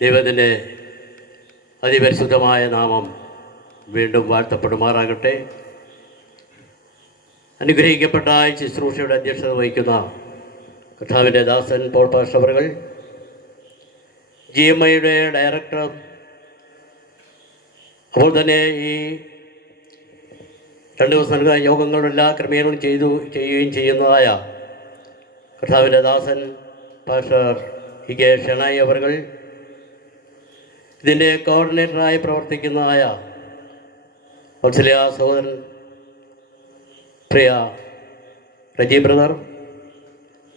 ദൈവത്തിൻ്റെ അതിപരിശുദ്ധമായ നാമം വീണ്ടും വാഴ്ത്തപ്പെടുമാറാകട്ടെ. അനുഗ്രഹിക്കപ്പെട്ട ഈ ശുശ്രൂഷയുടെ അധ്യക്ഷത വഹിക്കുന്ന കർത്താവിൻ്റെ ദാസൻ പോൾ പാസ്റ്റർ അവറുകൾ, GMIയുടെ ഡയറക്ടർ, അപ്പോൾ തന്നെ ഈ 2 ദിവസം നൽകുന്ന യോഗങ്ങളെല്ലാ ക്രമീകരണം ചെയ്യുകയും ചെയ്യുന്നതായ കർത്താവിൻ്റെ ദാസൻ പാസ്റ്റർ EK ഷെണായി അവറുകൾ, ഇതിൻ്റെ കോർഡിനേറ്ററായി പ്രവർത്തിക്കുന്നതായ വത്സല്യ സഹോദരൻ പ്രിയ റജി ബ്രദർ,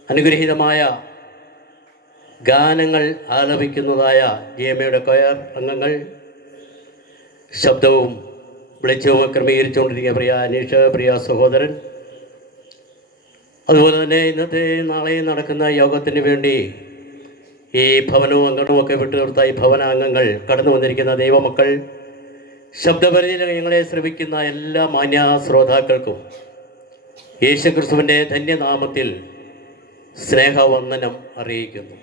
അനുഗ്രഹീതമായ ഗാനങ്ങൾ ആലപിക്കുന്നതായ GMIയുടെ കൊയർ അംഗങ്ങൾ, ശബ്ദവും വെളിച്ചവും ക്രമീകരിച്ചുകൊണ്ടിരിക്കുന്ന പ്രിയ അനീഷ്, പ്രിയ സഹോദരൻ, അതുപോലെ തന്നെ ഇന്നത്തെ നാളെയും നടക്കുന്ന യോഗത്തിന് വേണ്ടി ഈ ഭവനവും അംഗണവും ഒക്കെ വിട്ടു നിർത്ത ഈ ഭവനാംഗങ്ങൾ, കടന്നു വന്നിരിക്കുന്ന ദൈവമക്കൾ, ശബ്ദപരിചയങ്ങളെ ശ്രവിക്കുന്ന എല്ലാ മാന്യ ശ്രോതാക്കൾക്കും യേശുക്രിസ്തുവിൻ്റെ ധന്യനാമത്തിൽ സ്നേഹവന്ദനം അറിയിക്കുന്നു.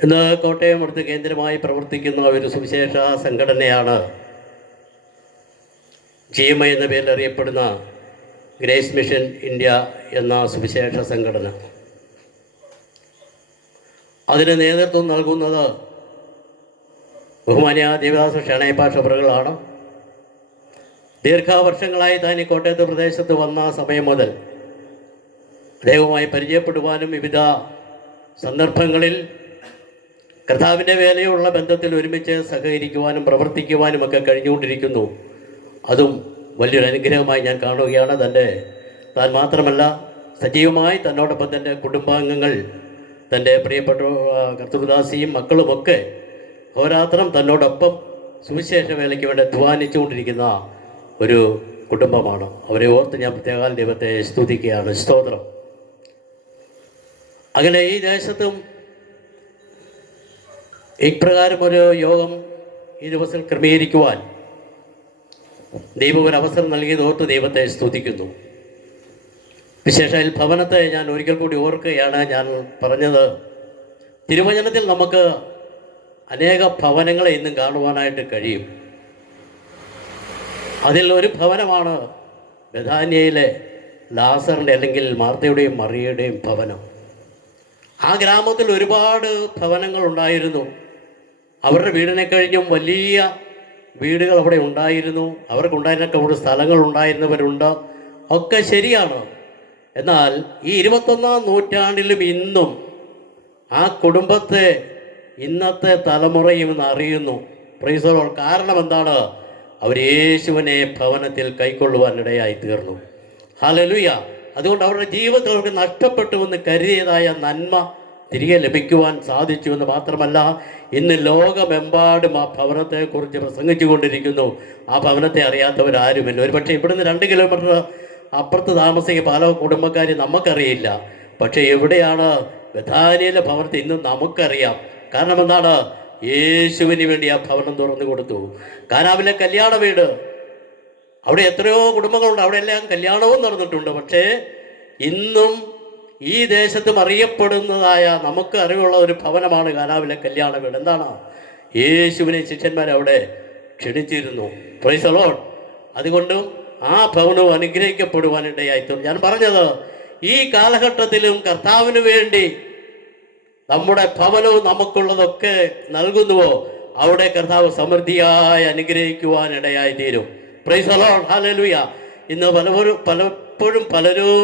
ഇന്ന് കോട്ടയം അടുത്ത് കേന്ദ്രമായി പ്രവർത്തിക്കുന്ന ഒരു സുവിശേഷ സംഘടനയാണ് GMI എന്ന പേരിൽ അറിയപ്പെടുന്ന ഗ്രേസ് മിഷൻ ഇന്ത്യ എന്ന സുവിശേഷ സംഘടന. അതിന് നേതൃത്വം നൽകുന്നത് ബഹുമാന്യ ദേവദാസ ഷെണായി പാസ്റ്റർ അവറുകളാണ്. ദീർഘവർഷങ്ങളായി താൻ ഈ കോട്ടയത്ത് പ്രദേശത്ത് വന്ന സമയം മുതൽ അദ്ദേഹവുമായി പരിചയപ്പെടുവാനും വിവിധ സന്ദർഭങ്ങളിൽ കർത്താവിൻ്റെ വേലയുള്ള ബന്ധത്തിൽ ഒരുമിച്ച് സഹകരിക്കുവാനും പ്രവർത്തിക്കുവാനും ഒക്കെ കഴിഞ്ഞുകൊണ്ടിരിക്കുന്നു. അതും വലിയൊരു അനുഗ്രഹമായി ഞാൻ കാണുകയാണ്. താൻ മാത്രമല്ല, സജീവമായി തന്നോടൊപ്പം തൻ്റെ കുടുംബാംഗങ്ങൾ, തൻ്റെ പ്രിയപ്പെട്ട കർത്തൃദാസിയും മക്കളുമൊക്കെ ഹോരാത്രം തന്നോടൊപ്പം സുവിശേഷ വേലയ്ക്ക് വേണ്ടി അധ്വാനിച്ചുകൊണ്ടിരിക്കുന്ന ഒരു കുടുംബമാണ്. അവരെ ഓർത്ത് ഞാൻ പ്രത്യേക ദൈവത്തെ സ്തുതിക്കുകയാണ്. സ്തോത്രം. അങ്ങനെ ഈ ദേശത്തും ഇപ്രകാരം ഒരു യോഗം ഈ ദിവസം ക്രമീകരിക്കുവാൻ ദൈവം ഒരു അവസരം നൽകിയത് ഓർത്ത് ദൈവത്തെ സ്തുതിക്കുന്നു. വിശേഷാൽ ഭവനത്തെ ഞാൻ ഒരിക്കൽ കൂടി ഓർക്കുകയാണ്. ഞാൻ പറഞ്ഞത്, തിരുവചനത്തിൽ നമുക്ക് അനേക ഭവനങ്ങളെ ഇന്നും കാണുവാനായിട്ട് കഴിയും. അതിൽ ഒരു ഭവനമാണ് ബഥാന്യയിലെ ലാസറിൻ്റെ അല്ലെങ്കിൽ മാർത്തയുടെയും മറിയയുടെയും ഭവനം. ആ ഗ്രാമത്തിൽ ഒരുപാട് ഭവനങ്ങൾ ഉണ്ടായിരുന്നു. അവരുടെ വീടിനെ കഴിഞ്ഞും വലിയ വീടുകൾ അവിടെ ഉണ്ടായിരുന്നു. അവർക്കുണ്ടായിരുന്നൊക്കെ അവിടെ സ്ഥലങ്ങൾ ഉണ്ടായിരുന്നവരുണ്ട്. ഒക്കെ ശരിയാണ്. എന്നാൽ ഈ 21-ാം നൂറ്റാണ്ടിലും ഇന്നും ആ കുടുംബത്തെ ഇന്നത്തെ തലമുറയും ഇന്ന് അറിയുന്നു. Price the Lord. കാരണം എന്താണ്? അവർ യേശുവിനെ ഭവനത്തിൽ കൈക്കൊള്ളുവാൻ ഇടയായി തീർന്നു. ഹല്ലേലൂയ. അതുകൊണ്ട് അവരുടെ ജീവിതത്തിൽ അവർക്ക് നഷ്ടപ്പെട്ടുവെന്ന് കരുതിയതായ നന്മ തിരികെ ലഭിക്കുവാൻ സാധിച്ചുവെന്ന് മാത്രമല്ല, ഇന്ന് ലോകമെമ്പാടും ആ ഭവനത്തെക്കുറിച്ച് പ്രസംഗിച്ചു കൊണ്ടിരിക്കുന്നു. ആ ഭവനത്തെ അറിയാത്തവരാരുമില്ല. ഒരു പക്ഷേ ഇവിടുന്ന് 2 കിലോമീറ്റർ അപ്പുറത്ത് താമസിക്കുന്ന പല കുടുംബക്കാരെ നമുക്കറിയില്ല. പക്ഷേ എവിടെയാണ് ബഥാനിയയിലെ ഭവനത്തെ ഇന്നും നമുക്കറിയാം. കാരണം എന്താണ്? യേശുവിന് വേണ്ടി ആ ഭവനം തുറന്നു കൊടുത്തു. കാനാവിലെ കല്യാണ വീട്, അവിടെ എത്രയോ കുടുംബങ്ങളുണ്ട്. അവിടെ എല്ലാം കല്യാണവും നടന്നിട്ടുണ്ട്. പക്ഷേ ഇന്നും ഈ ദേശത്തും അറിയപ്പെടുന്നതായ, നമുക്ക് അറിവുള്ള ഒരു ഭവനമാണ് കാനാവിലെ കല്യാണ വീട്. എന്താണ്? യേശുവിനെ ശിഷ്യന്മാരെ അവിടെ ക്ഷണിച്ചിരുന്നു. Price the Lord. അതുകൊണ്ടും ആ ഭവനവും അനുഗ്രഹിക്കപ്പെടുവാനിടയായിത്തീർന്നു. ഞാൻ പറഞ്ഞത്, ഈ കാലഘട്ടത്തിലും കർത്താവിന് വേണ്ടി നമ്മുടെ ഭവനവും നമുക്കുള്ളതൊക്കെ നൽകുന്നുവോ, അവിടെ കർത്താവ് സമൃദ്ധിയായി അനുഗ്രഹിക്കുവാനിടയായി തീരും. Price the Lord. ഹല്ലേലൂയ. ഇന്ന് പലപ്പോഴും പലരും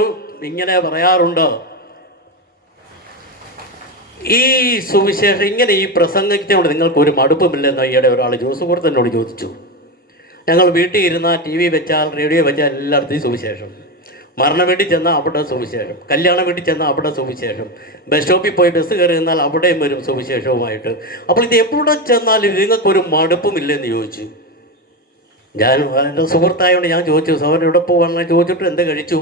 ഇങ്ങനെ പറയാറുണ്ട്, ഈ സുവിശേഷം ഇങ്ങനെ ഈ പ്രസംഗിച്ചോണ്ട് നിങ്ങൾക്കൊരു മടുപ്പുമില്ലെന്ന് ഈയിടെ ഒരാൾ ജോസുകൂർത്തനോട് ചോദിച്ചു. ഞങ്ങൾ വീട്ടിൽ ഇരുന്ന TV വെച്ചാൽ, റേഡിയോ വെച്ചാൽ എല്ലായിടത്തും സുവിശേഷം. മരണ വീട്ടിൽ ചെന്നാൽ അവിടെ സുവിശേഷം, കല്യാണ വീട്ടിൽ ചെന്നാൽ അവിടെ സുവിശേഷം, ബസ് സ്റ്റോപ്പിൽ പോയി ബസ് കയറി നിന്നാൽ അവിടെയും വരും സുവിശേഷവുമായിട്ട്. അപ്പോൾ ഇത് എവിടെ ചെന്നാലും നിങ്ങൾക്കൊരു മടുപ്പുമില്ലെന്ന് ചോദിച്ചു. ഞാൻ എൻ്റെ സുഹൃത്തായതുകൊണ്ട് ഞാൻ ചോദിച്ചു, സഹോദരൻ എവിടെ പോകാമെന്ന് ചോദിച്ചിട്ട് എന്ത് കഴിച്ചു?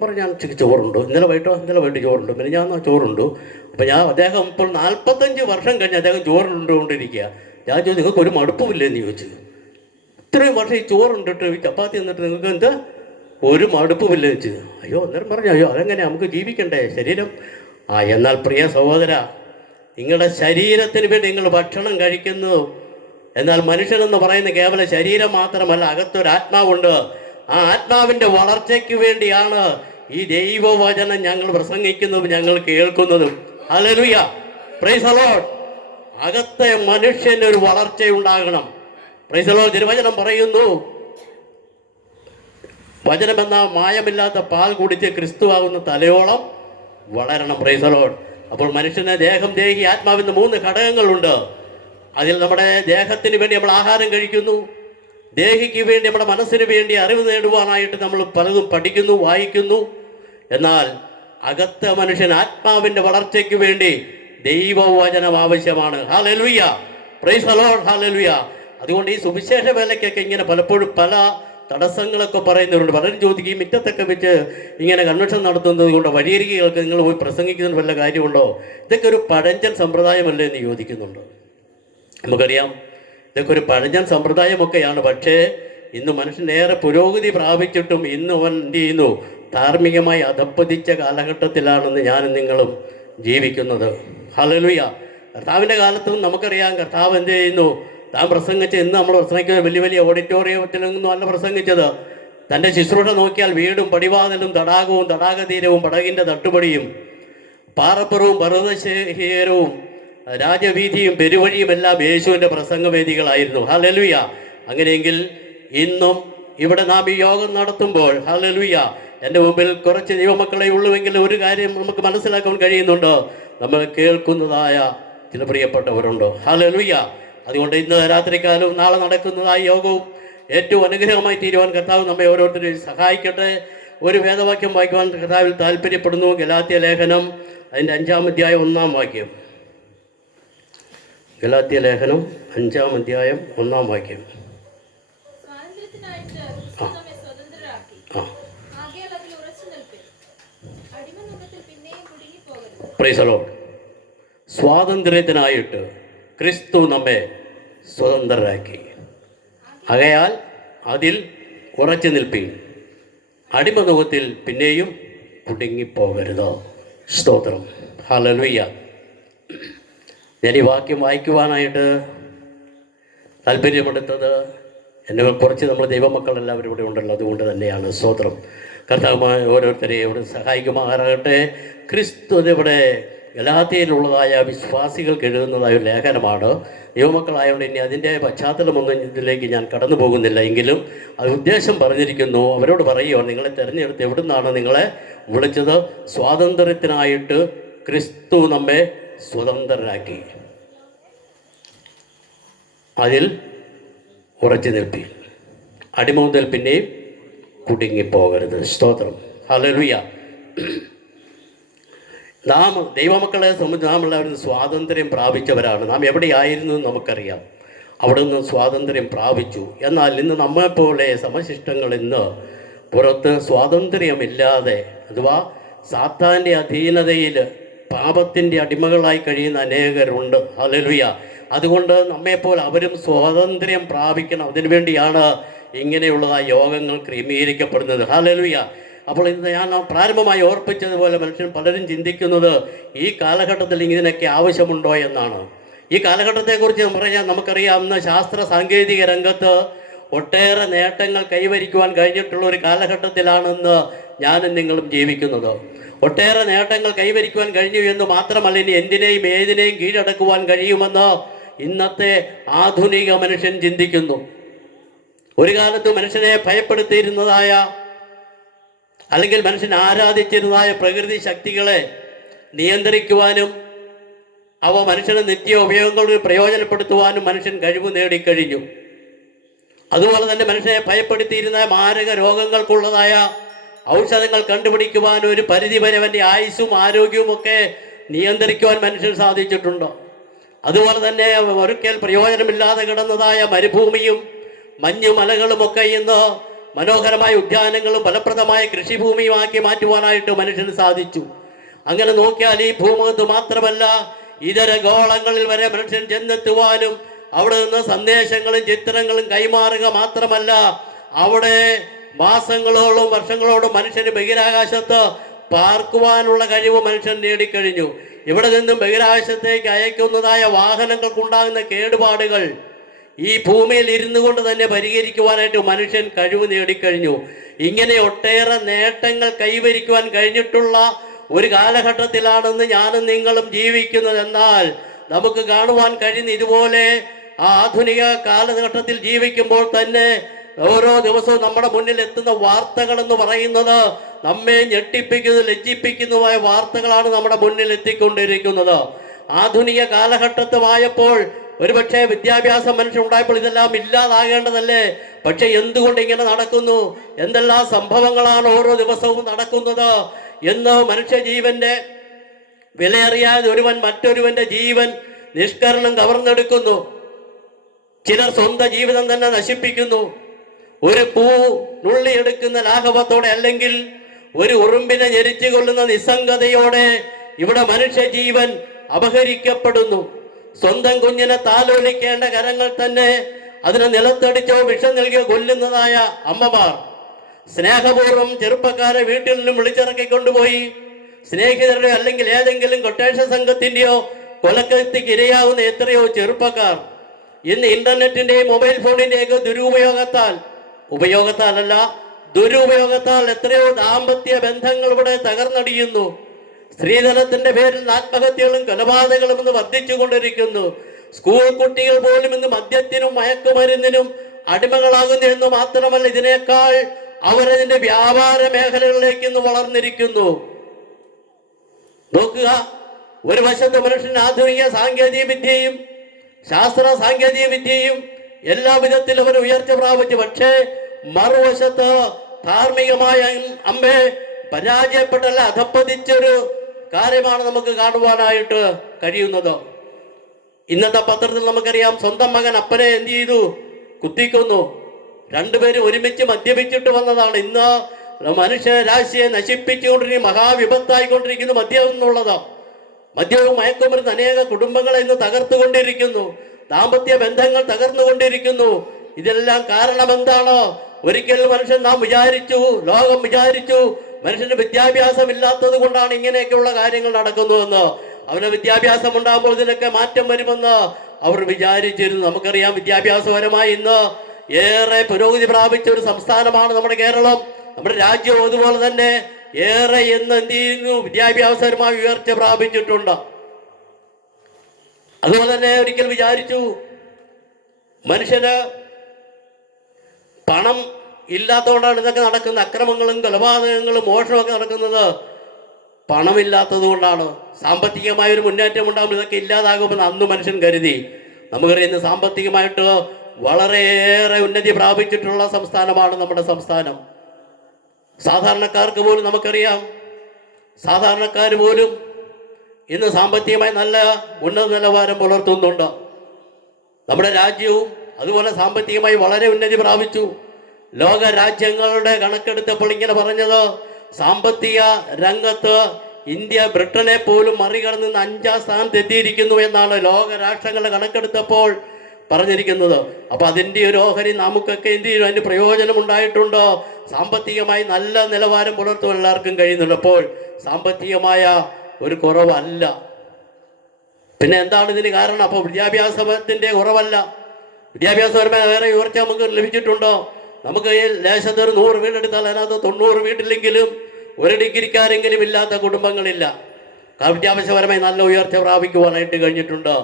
പറഞ്ഞു, ഞാൻ ഉച്ചയ്ക്ക് ചോറുണ്ടോ, ഇന്നലെ വൈകിട്ട് ചോറുണ്ടോ, പിന്നെ ഞാൻ ചോറുണ്ടു. അപ്പോൾ അദ്ദേഹം ഇപ്പോൾ 45 വർഷം കഴിഞ്ഞ് അദ്ദേഹം ചോറുണ്ടുകൊണ്ടിരിക്കുക. ഞാൻ ചോദിച്ചു, നിങ്ങൾക്കൊരു മടുപ്പുമില്ലെന്ന് ചോദിച്ചു. ഇത്രയും വർഷം ഈ ചോറുണ്ടിട്ട് ഈ ചപ്പാത്തി എന്നിട്ട് നിങ്ങൾക്ക് എന്താ ഒരു മടുപ്പുമില്ല വെച്ചത്? അയ്യോ, അന്നേരം പറഞ്ഞു, അയ്യോ അതെങ്ങനെ, നമുക്ക് ജീവിക്കണ്ടേ ശരീരം. എന്നാൽ പ്രിയ സഹോദര, നിങ്ങളുടെ ശരീരത്തിന് വേണ്ടി നിങ്ങൾ ഭക്ഷണം കഴിക്കുന്നു. എന്നാൽ മനുഷ്യനെന്ന് പറയുന്ന കേവല ശരീരം മാത്രമല്ല, അകത്തൊരു ആത്മാവുണ്ട്. ആ ആത്മാവിൻ്റെ വളർച്ചയ്ക്ക് വേണ്ടിയാണ് ഈ ദൈവവചനം ഞങ്ങൾ പ്രസംഗിക്കുന്നതും ഞങ്ങൾ കേൾക്കുന്നതും. Hallelujah, price the Lord. അകത്തെ മനുഷ്യന് ഒരു വളർച്ചയുണ്ടാകണം. Price the Lord. തിരുവചനം പറയുന്നു, വചനമെന്ന മായമില്ലാത്ത പാൽ കുടിച്ച് ക്രിസ്തുവാകുന്ന തലയോളം വളരണം. Price the Lord. അപ്പോൾ മനുഷ്യന് ദേഹം, ദേഹി, ആത്മാവെന്ന് 3 ഘടകങ്ങളുണ്ട്. അതിൽ നമ്മുടെ ദേഹത്തിന് വേണ്ടി നമ്മൾ ആഹാരം കഴിക്കുന്നു, ദേഹിക്ക് വേണ്ടി നമ്മുടെ മനസ്സിന് വേണ്ടി അറിവ് നേടുവാനായിട്ട് നമ്മൾ പലതും പഠിക്കുന്നു, വായിക്കുന്നു. എന്നാൽ അകത്തെ മനുഷ്യൻ ആത്മാവിൻ്റെ വളർച്ചയ്ക്ക് വേണ്ടി ദൈവവചനം ആവശ്യമാണ്. Hallelujah, price the Lord, hallelujah. അതുകൊണ്ട് ഈ സുവിശേഷ വേലയ്ക്കൊക്കെ ഇങ്ങനെ പലപ്പോഴും പല തടസ്സങ്ങളൊക്കെ പറയുന്നവരുണ്ട്. പലരും ചോദിക്കും, മുറ്റത്തൊക്കെ വെച്ച് ഇങ്ങനെ കൺവെൻഷൻ നടത്തുന്നത് കൊണ്ട് വഴിയരികൾക്ക് നിങ്ങൾ പോയി പ്രസംഗിക്കുന്നതിന് വല്ല കാര്യമുണ്ടോ? ഇതൊക്കെ ഒരു പഴഞ്ചൻ സമ്പ്രദായമല്ലേ എന്ന് ചോദിക്കുന്നുണ്ട്. നമുക്കറിയാം, ഇതൊക്കെ ഒരു പഴഞ്ചൻ സമ്പ്രദായമൊക്കെയാണ്. പക്ഷേ ഇന്ന് മനുഷ്യനേറെ പുരോഗതി പ്രാപിച്ചിട്ടും ഇന്ന് അവൻ എന്ത് ചെയ്യുന്നു? ധാർമ്മികമായി അധപ്പതിച്ച കാലഘട്ടത്തിലാണെന്ന് ഞാനും നിങ്ങളും ജീവിക്കുന്നത്. ഹല്ലേലൂയ. കർത്താവിൻ്റെ കാലത്തും നമുക്കറിയാം, കർത്താവ് എന്ത് ചെയ്യുന്നു? താൻ പ്രസംഗിച്ച് ഇന്ന് നമ്മൾ പ്രസംഗിക്കുന്നത് വലിയ വലിയ ഓഡിറ്റോറിയത്തിലൊന്നും അല്ല പ്രസംഗിച്ചത്. തൻ്റെ ശുശ്രൂഷ നോക്കിയാൽ വീടും പടിവാതിലും തടാകവും തടാകതീരവും പടകിൻ്റെ തട്ടുപടിയും പാറപ്പുറവും പർവ്വതശിഖരവും രാജവീതിയും പെരുവഴിയും എല്ലാം യേശുവിൻ്റെ പ്രസംഗവേദികളായിരുന്നു. ഹല്ലേലൂയ. അങ്ങനെയെങ്കിൽ ഇന്നും ഇവിടെ നാം ഈ യോഗം നടത്തുമ്പോൾ, ഹല്ലേലൂയ, എൻ്റെ മുമ്പിൽ കുറച്ച് ദൈവമക്കളെ ഉള്ളുവെങ്കിൽ ഒരു കാര്യം നമുക്ക് മനസ്സിലാക്കാൻ കഴിയുന്നുണ്ട്, നമ്മൾ കേൾക്കുന്നതായ ചില പ്രിയപ്പെട്ടവരുണ്ട്. ഹല്ലേലൂയ. അതുകൊണ്ട് ഇന്ന് രാത്രികാലവും നാളെ നടക്കുന്നതായ യോഗവും ഏറ്റവും അനുഗ്രഹമായി തീരുവാൻ കർത്താവ് നമ്മെ ഓരോരുത്തരെയും സഹായിക്കട്ടെ. ഒരു വേദവാക്യം വായിക്കുവാൻ കർത്താവിൽ താല്പര്യപ്പെടുന്നു. ഗലാത്യ ലേഖനം അതിൻ്റെ 5-ാം അധ്യായം 1-ാം വാക്യം. ഗലാത്യ ലേഖനം 5-ാം അധ്യായം 1-ാം വാക്യം. Price the Lord. സ്വാതന്ത്ര്യത്തിനായിട്ട് ക്രിസ്തു നമ്മെ സ്വതന്ത്രരാക്കി. ആകയാൽ അതിൽ ഉറച്ചു നിൽപ്പീൻ, അടിമനുഖത്തിൽ പിന്നെയും കുടുങ്ങിപ്പോകരുത്. സ്തോത്രം, ഹല്ലേലൂയ. ഞാൻ ഈ വാക്യം വായിക്കുവാനായിട്ട് താല്പര്യമെടുത്തത് എന്നെ കുറച്ച് നമ്മൾ ദൈവമക്കളെല്ലാവരും ഇവിടെ ഉണ്ടല്ലോ, അതുകൊണ്ട് തന്നെയാണ്. സ്തോത്രം. കർത്താവ് ഓരോരുത്തരെയും ഇവിടെ സഹായിക്കുമാറാകട്ടെ. ക്രിസ്തു ഇവിടെ ഗലാത്യയിലുള്ളതായ വിശ്വാസികൾക്ക് എഴുതുന്നതായ ഒരു ലേഖനമാണ്. ദൈവമക്കളായതുകൊണ്ട് ഇനി അതിൻ്റെ പശ്ചാത്തലമൊന്നും ഇതിലേക്ക് ഞാൻ കടന്നു പോകുന്നില്ല. എങ്കിലും അത് ഉദ്ദേശം പറഞ്ഞിരിക്കുന്നു. അവരോട് പറയുക, നിങ്ങളെ തിരഞ്ഞെടുത്ത് എവിടുന്നാണ് നിങ്ങളെ വിളിച്ചത്? സ്വാതന്ത്ര്യത്തിനായിട്ട് ക്രിസ്തു നമ്മെ സ്വതന്ത്രരാക്കി, അതിൽ ഉറച്ചു നിൽപ്പി, അടിമ മുതൽ പിന്നെയും കുടുങ്ങിപ്പോകരുത്. സ്തോത്രം, ഹല്ലേലൂയ. നാം ദൈവമക്കളെ സംബന്ധിച്ച് നാം എല്ലാവരും സ്വാതന്ത്ര്യം പ്രാപിച്ചവരാണ്. നാം എവിടെയായിരുന്നു നമുക്കറിയാം. അവിടെ നിന്ന് സ്വാതന്ത്ര്യം പ്രാപിച്ചു. എന്നാൽ ഇന്ന് നമ്മെപ്പോലെ സമശിഷ്ടങ്ങൾ ഇന്ന് പുറത്ത് സ്വാതന്ത്ര്യമില്ലാതെ, അഥവാ സാത്താൻ്റെ അധീനതയിൽ പാപത്തിൻ്റെ അടിമകളായി കഴിയുന്ന അനേകരുണ്ട്. ഹല്ലേലൂയ. അതുകൊണ്ട് നമ്മെപ്പോലെ അവരും സ്വാതന്ത്ര്യം പ്രാപിക്കണം. അതിനുവേണ്ടിയാണ് ഇങ്ങനെയുള്ളതായ യോഗങ്ങൾ ക്രമീകരിക്കപ്പെടുന്നത്. ഹല്ലേലൂയ. അപ്പോൾ ഇന്ന് ഞാൻ പ്രാരംഭമായി ഓർപ്പിച്ചതുപോലെ മനുഷ്യൻ പലരും ചിന്തിക്കുന്നത് ഈ കാലഘട്ടത്തിൽ ഇതിനൊക്കെ ആവശ്യമുണ്ടോ എന്നാണ്. ഈ കാലഘട്ടത്തെക്കുറിച്ച് നമുക്കറിയാം, ഇന്ന് ശാസ്ത്ര സാങ്കേതിക രംഗത്ത് ഒട്ടേറെ നേട്ടങ്ങൾ കൈവരിക്കുവാൻ കഴിഞ്ഞിട്ടുള്ള ഒരു കാലഘട്ടത്തിലാണെന്ന് ഞാനും നിങ്ങളും ജീവിക്കുന്നത്. ഒട്ടേറെ നേട്ടങ്ങൾ കൈവരിക്കുവാൻ കഴിഞ്ഞു എന്ന് മാത്രമല്ല, ഇനി എന്തിനേയും ഏതിനേയും കീഴടക്കുവാൻ കഴിയുമെന്ന് ഇന്നത്തെ ആധുനിക മനുഷ്യൻ ചിന്തിക്കുന്നു. ഒരു കാലത്ത് മനുഷ്യനെ ഭയപ്പെടുത്തിയിരുന്നതായ, അല്ലെങ്കിൽ മനുഷ്യൻ ആരാധിച്ചിരുന്നതായ പ്രകൃതി ശക്തികളെ നിയന്ത്രിക്കുവാനും അവ മനുഷ്യന് നിത്യ ഉപയോഗങ്ങൾക്ക് പ്രയോജനപ്പെടുത്തുവാനും മനുഷ്യൻ കഴിവ് നേടിക്കഴിഞ്ഞു. അതുപോലെ തന്നെ മനുഷ്യനെ ഭയപ്പെടുത്തിയിരുന്ന മാരക രോഗങ്ങൾക്കുള്ളതായ ഔഷധങ്ങൾ കണ്ടുപിടിക്കുവാൻ ഒരു പരിധിവരെ അവൻ്റെ ആയുസ്സും ആരോഗ്യവും ഒക്കെ നിയന്ത്രിക്കുവാൻ മനുഷ്യൻ സാധിച്ചിട്ടുണ്ട്. അതുപോലെ തന്നെ ഒരിക്കൽ പ്രയോജനമില്ലാതെ കിടന്നതായ മരുഭൂമിയും മഞ്ഞുമലകളുമൊക്കെ ഇന്ന് മനോഹരമായ ഉദ്യാനങ്ങളും ഫലപ്രദമായ കൃഷിഭൂമിയുമാക്കി മാറ്റുവാനായിട്ട് മനുഷ്യന് സാധിച്ചു. അങ്ങനെ നോക്കിയാൽ ഈ ഭൂമുഖത്ത് മാത്രമല്ല, ഇതര ഗോളങ്ങളിൽ വരെ മനുഷ്യൻ ചെന്നെത്തുവാനും അവിടെ നിന്ന് സന്ദേശങ്ങളും ചിത്രങ്ങളും കൈമാറുക മാത്രമല്ല, അവിടെ മാസങ്ങളോളം വർഷങ്ങളോളം മനുഷ്യന് ബഹിരാകാശത്ത് പാർക്കുവാനുള്ള കഴിവ് മനുഷ്യൻ നേടിക്കഴിഞ്ഞു. ഇവിടെ നിന്നും ബഹിരാകാശത്തേക്ക് അയക്കുന്നതായ വാഹനങ്ങൾക്കുണ്ടാകുന്ന കേടുപാടുകൾ ഈ ഭൂമിയിൽ ഇരുന്നു കൊണ്ട് തന്നെ പരിഹരിക്കുവാനായിട്ട് മനുഷ്യൻ കഴിവ് നേടിക്കഴിഞ്ഞു. ഇങ്ങനെ ഒട്ടേറെ നേട്ടങ്ങൾ കൈവരിക്കുവാൻ കഴിഞ്ഞിട്ടുള്ള ഒരു കാലഘട്ടത്തിലാണെന്ന് ഞാനും നിങ്ങളും ജീവിക്കുന്നത്. എന്നാൽ നമുക്ക് കാണുവാൻ കഴിയുന്ന ഇതുപോലെ ആധുനിക കാലഘട്ടത്തിൽ ജീവിക്കുമ്പോൾ തന്നെ ഓരോ ദിവസവും നമ്മുടെ മുന്നിൽ എത്തുന്ന വാർത്തകൾ എന്ന് പറയുന്നത് നമ്മെ ഞെട്ടിപ്പിക്കുന്നു, ലജ്ജിപ്പിക്കുന്നതുമായ വാർത്തകളാണ് നമ്മുടെ മുന്നിൽ എത്തിക്കൊണ്ടിരിക്കുന്നത്. ആധുനിക കാലഘട്ടത്തുമായപ്പോൾ ഒരുപക്ഷെ വിദ്യാഭ്യാസം മനുഷ്യൻ ഉണ്ടായപ്പോൾ ഇതെല്ലാം ഇല്ലാതാകേണ്ടതല്ലേ? പക്ഷെ എന്തുകൊണ്ട് ഇങ്ങനെ നടക്കുന്നു? എന്തെല്ലാം സംഭവങ്ങളാണ് ഓരോ ദിവസവും നടക്കുന്നത് എന്ന് മനുഷ്യ ജീവന്റെ വിലയേറിയാതെ ഒരുവൻ മറ്റൊരുവന്റെ ജീവൻ നിഷ്കരണം കവർന്നെടുക്കുന്നു. ചിലർ സ്വന്തം ജീവിതം തന്നെ നശിപ്പിക്കുന്നു. ഒരു പൂ നുള്ളിയെടുക്കുന്ന ലാഘവത്തോടെ, അല്ലെങ്കിൽ ഒരു ഉറുമ്പിനെ ഞെരിച്ചു കൊള്ളുന്ന നിസ്സംഗതയോടെ ഇവിടെ മനുഷ്യ ജീവൻ അപഹരിക്കപ്പെടുന്നു. സ്വന്തം കുഞ്ഞിനെ താലോലിക്കേണ്ട കരങ്ങൾ തന്നെ അതിനെ നിലത്തടിച്ചോ വിഷം നൽകിയോ കൊല്ലുന്നതായ അമ്മമാർ, സ്നേഹപൂർവ്വം ചെറുപ്പക്കാരെ വീട്ടിൽ നിന്നും വിളിച്ചിറക്കിക്കൊണ്ടുപോയി സ്നേഹിതരുടെ അല്ലെങ്കിൽ ഏതെങ്കിലും കൊട്ടേഷൻ സംഘത്തിന്റെയോ കൊലക്കത്തിക്ക് ഇരയാകുന്ന എത്രയോ ചെറുപ്പക്കാർ ഇന്ന് ഇന്റർനെറ്റിന്റെയും മൊബൈൽ ഫോണിന്റെയൊക്കെ ദുരുപയോഗത്താൽ എത്രയോ ദാമ്പത്യ ബന്ധങ്ങൾ ഇവിടെ തകർന്നടിയുന്നു. സ്ത്രീധനത്തിന്റെ പേരിൽ ആത്മഹത്യകളും കൊലപാതകങ്ങളും ഇന്ന് വർദ്ധിച്ചുകൊണ്ടിരിക്കുന്നു. സ്കൂൾ കുട്ടികൾ പോലും ഇന്ന് മദ്യത്തിനും മയക്കുമരുന്നിനും അടിമകളാകുന്നു എന്ന് മാത്രമല്ല, ഇതിനേക്കാൾ അവരതിന്റെ വ്യാപാര മേഖലകളിലേക്ക് ഇന്ന് വളർന്നിരിക്കുന്നു. നോക്കുക, ഒരു വശത്ത് മനുഷ്യൻ ആധുനിക സാങ്കേതിക വിദ്യയും ശാസ്ത്ര സാങ്കേതിക വിദ്യയും എല്ലാ വിധത്തിലും അവർ ഉയർച്ച പ്രാപിച്ചു. പക്ഷേ മറുവശത്ത് ധാർമ്മികമായ അമ്മേ പരാജയപ്പെട്ടല്ല, അധപ്പതിച്ചൊരു കാര്യമാണ് നമുക്ക് കാണുവാനായിട്ട് കഴിയുന്നത്. ഇന്നത്തെ പത്രത്തിൽ നമുക്കറിയാം, സ്വന്തം മകൻ അപ്പനെ എന്ത് ചെയ്തു? കുത്തിക്കൊന്നു. രണ്ടുപേരും ഒരുമിച്ച് മദ്യപിച്ചിട്ട് വന്നതാണ്. ഇന്ന് മനുഷ്യ രാശിയെ നശിപ്പിച്ചുകൊണ്ടിരിക്കുന്ന മഹാവിപത്തായിക്കൊണ്ടിരിക്കുന്നു മദ്യം എന്നുള്ളത്. മദ്യവും മയക്കുമരുന്ന് അനേക കുടുംബങ്ങളെ ഇന്ന് തകർത്തുകൊണ്ടിരിക്കുന്നു. ദാമ്പത്യ ബന്ധങ്ങൾ തകർന്നുകൊണ്ടിരിക്കുന്നു. ഇതെല്ലാം കാരണം എന്താണ്? ഒരിക്കൽ മനുഷ്യൻ ലോകം വിചാരിച്ചു മനുഷ്യന് വിദ്യാഭ്യാസം ഇല്ലാത്തത് കൊണ്ടാണ് ഇങ്ങനെയൊക്കെയുള്ള കാര്യങ്ങൾ നടക്കുന്നുവെന്ന്. അവന് വിദ്യാഭ്യാസം ഉണ്ടാകുമ്പോൾ ഇതിനൊക്കെ മാറ്റം വരുമെന്ന് അവർ വിചാരിച്ചിരുന്നു. നമുക്കറിയാം, വിദ്യാഭ്യാസപരമായി ഇന്ന് ഏറെ പുരോഗതി പ്രാപിച്ച ഒരു സംസ്ഥാനമാണ് നമ്മുടെ കേരളം. നമ്മുടെ രാജ്യവും അതുപോലെ തന്നെ ഏറെ എന്ന് എന്ത് ചെയ്യുന്നു, വിദ്യാഭ്യാസപരമായി ഉയർച്ച പ്രാപിച്ചിട്ടുണ്ട്. അതുപോലെ തന്നെ ഒരിക്കൽ വിചാരിച്ചു മനുഷ്യന് പണം ഇല്ലാത്തതുകൊണ്ടാണ് ഇതൊക്കെ നടക്കുന്നത്. അക്രമങ്ങളും കൊലപാതകങ്ങളും മോഷണമൊക്കെ നടക്കുന്നത് പണമില്ലാത്തത് കൊണ്ടാണ്. സാമ്പത്തികമായ ഒരു മുന്നേറ്റം ഉണ്ടാകുമ്പോൾ ഇതൊക്കെ ഇല്ലാതാകുമെന്ന് അന്ന് മനുഷ്യൻ കരുതി. നമുക്കറിയാം, ഇന്ന് സാമ്പത്തികമായിട്ട് വളരെയേറെ ഉന്നതി പ്രാപിച്ചിട്ടുള്ള സംസ്ഥാനമാണ് നമ്മുടെ സംസ്ഥാനം. സാധാരണക്കാർക്ക് പോലും നമുക്കറിയാം, സാധാരണക്കാർ പോലും ഇന്ന് സാമ്പത്തികമായി നല്ല ഉന്നത നിലവാരം പുലർത്തുന്നുണ്ട്. നമ്മുടെ രാജ്യവും അതുപോലെ സാമ്പത്തികമായി വളരെ ഉന്നതി പ്രാപിച്ചു. ലോക രാജ്യങ്ങളുടെ കണക്കെടുത്തപ്പോൾ ഇങ്ങനെ പറഞ്ഞത്, സാമ്പത്തിക രംഗത്ത് ഇന്ത്യ ബ്രിട്ടനെ പോലും മറികടന്ന് 5ാം സ്ഥാനത്ത് എത്തിയിരിക്കുന്നു എന്നാണ് ലോക രാഷ്ട്രങ്ങളുടെ കണക്കെടുത്തപ്പോൾ പറഞ്ഞിരിക്കുന്നത്. അപ്പൊ അതിൻ്റെ ഒരു ഓഹരി നമുക്കൊക്കെ എന്ത് ചെയ്യും, അതിന് പ്രയോജനം ഉണ്ടായിട്ടുണ്ടോ? സാമ്പത്തികമായി നല്ല നിലവാരം പുലർത്തുവാൻ എല്ലാവർക്കും കഴിയുന്നുണ്ട്. അപ്പോൾ സാമ്പത്തികമായ ഒരു കുറവല്ല. പിന്നെ എന്താണ് ഇതിന് കാരണം? അപ്പോൾ വിദ്യാഭ്യാസത്തിന്റെ കുറവല്ല. വിദ്യാഭ്യാസപരമായ വേറെ ഉയർച്ച നമുക്ക് ലഭിച്ചിട്ടുണ്ടോ? നമുക്ക് ഈ ദേശത്ത് ഒരു 100 വീടെടുത്താൽ അതിനകത്ത് 90 വീട്ടിലെങ്കിലും ഒരു ഡിഗ്രിക്കാരെങ്കിലും ഇല്ലാത്ത കുടുംബങ്ങളില്ല. വിദ്യാഭ്യാസപരമായി നല്ല ഉയർച്ച പ്രാപിക്കുവാനായിട്ട് കഴിഞ്ഞിട്ടുണ്ട്.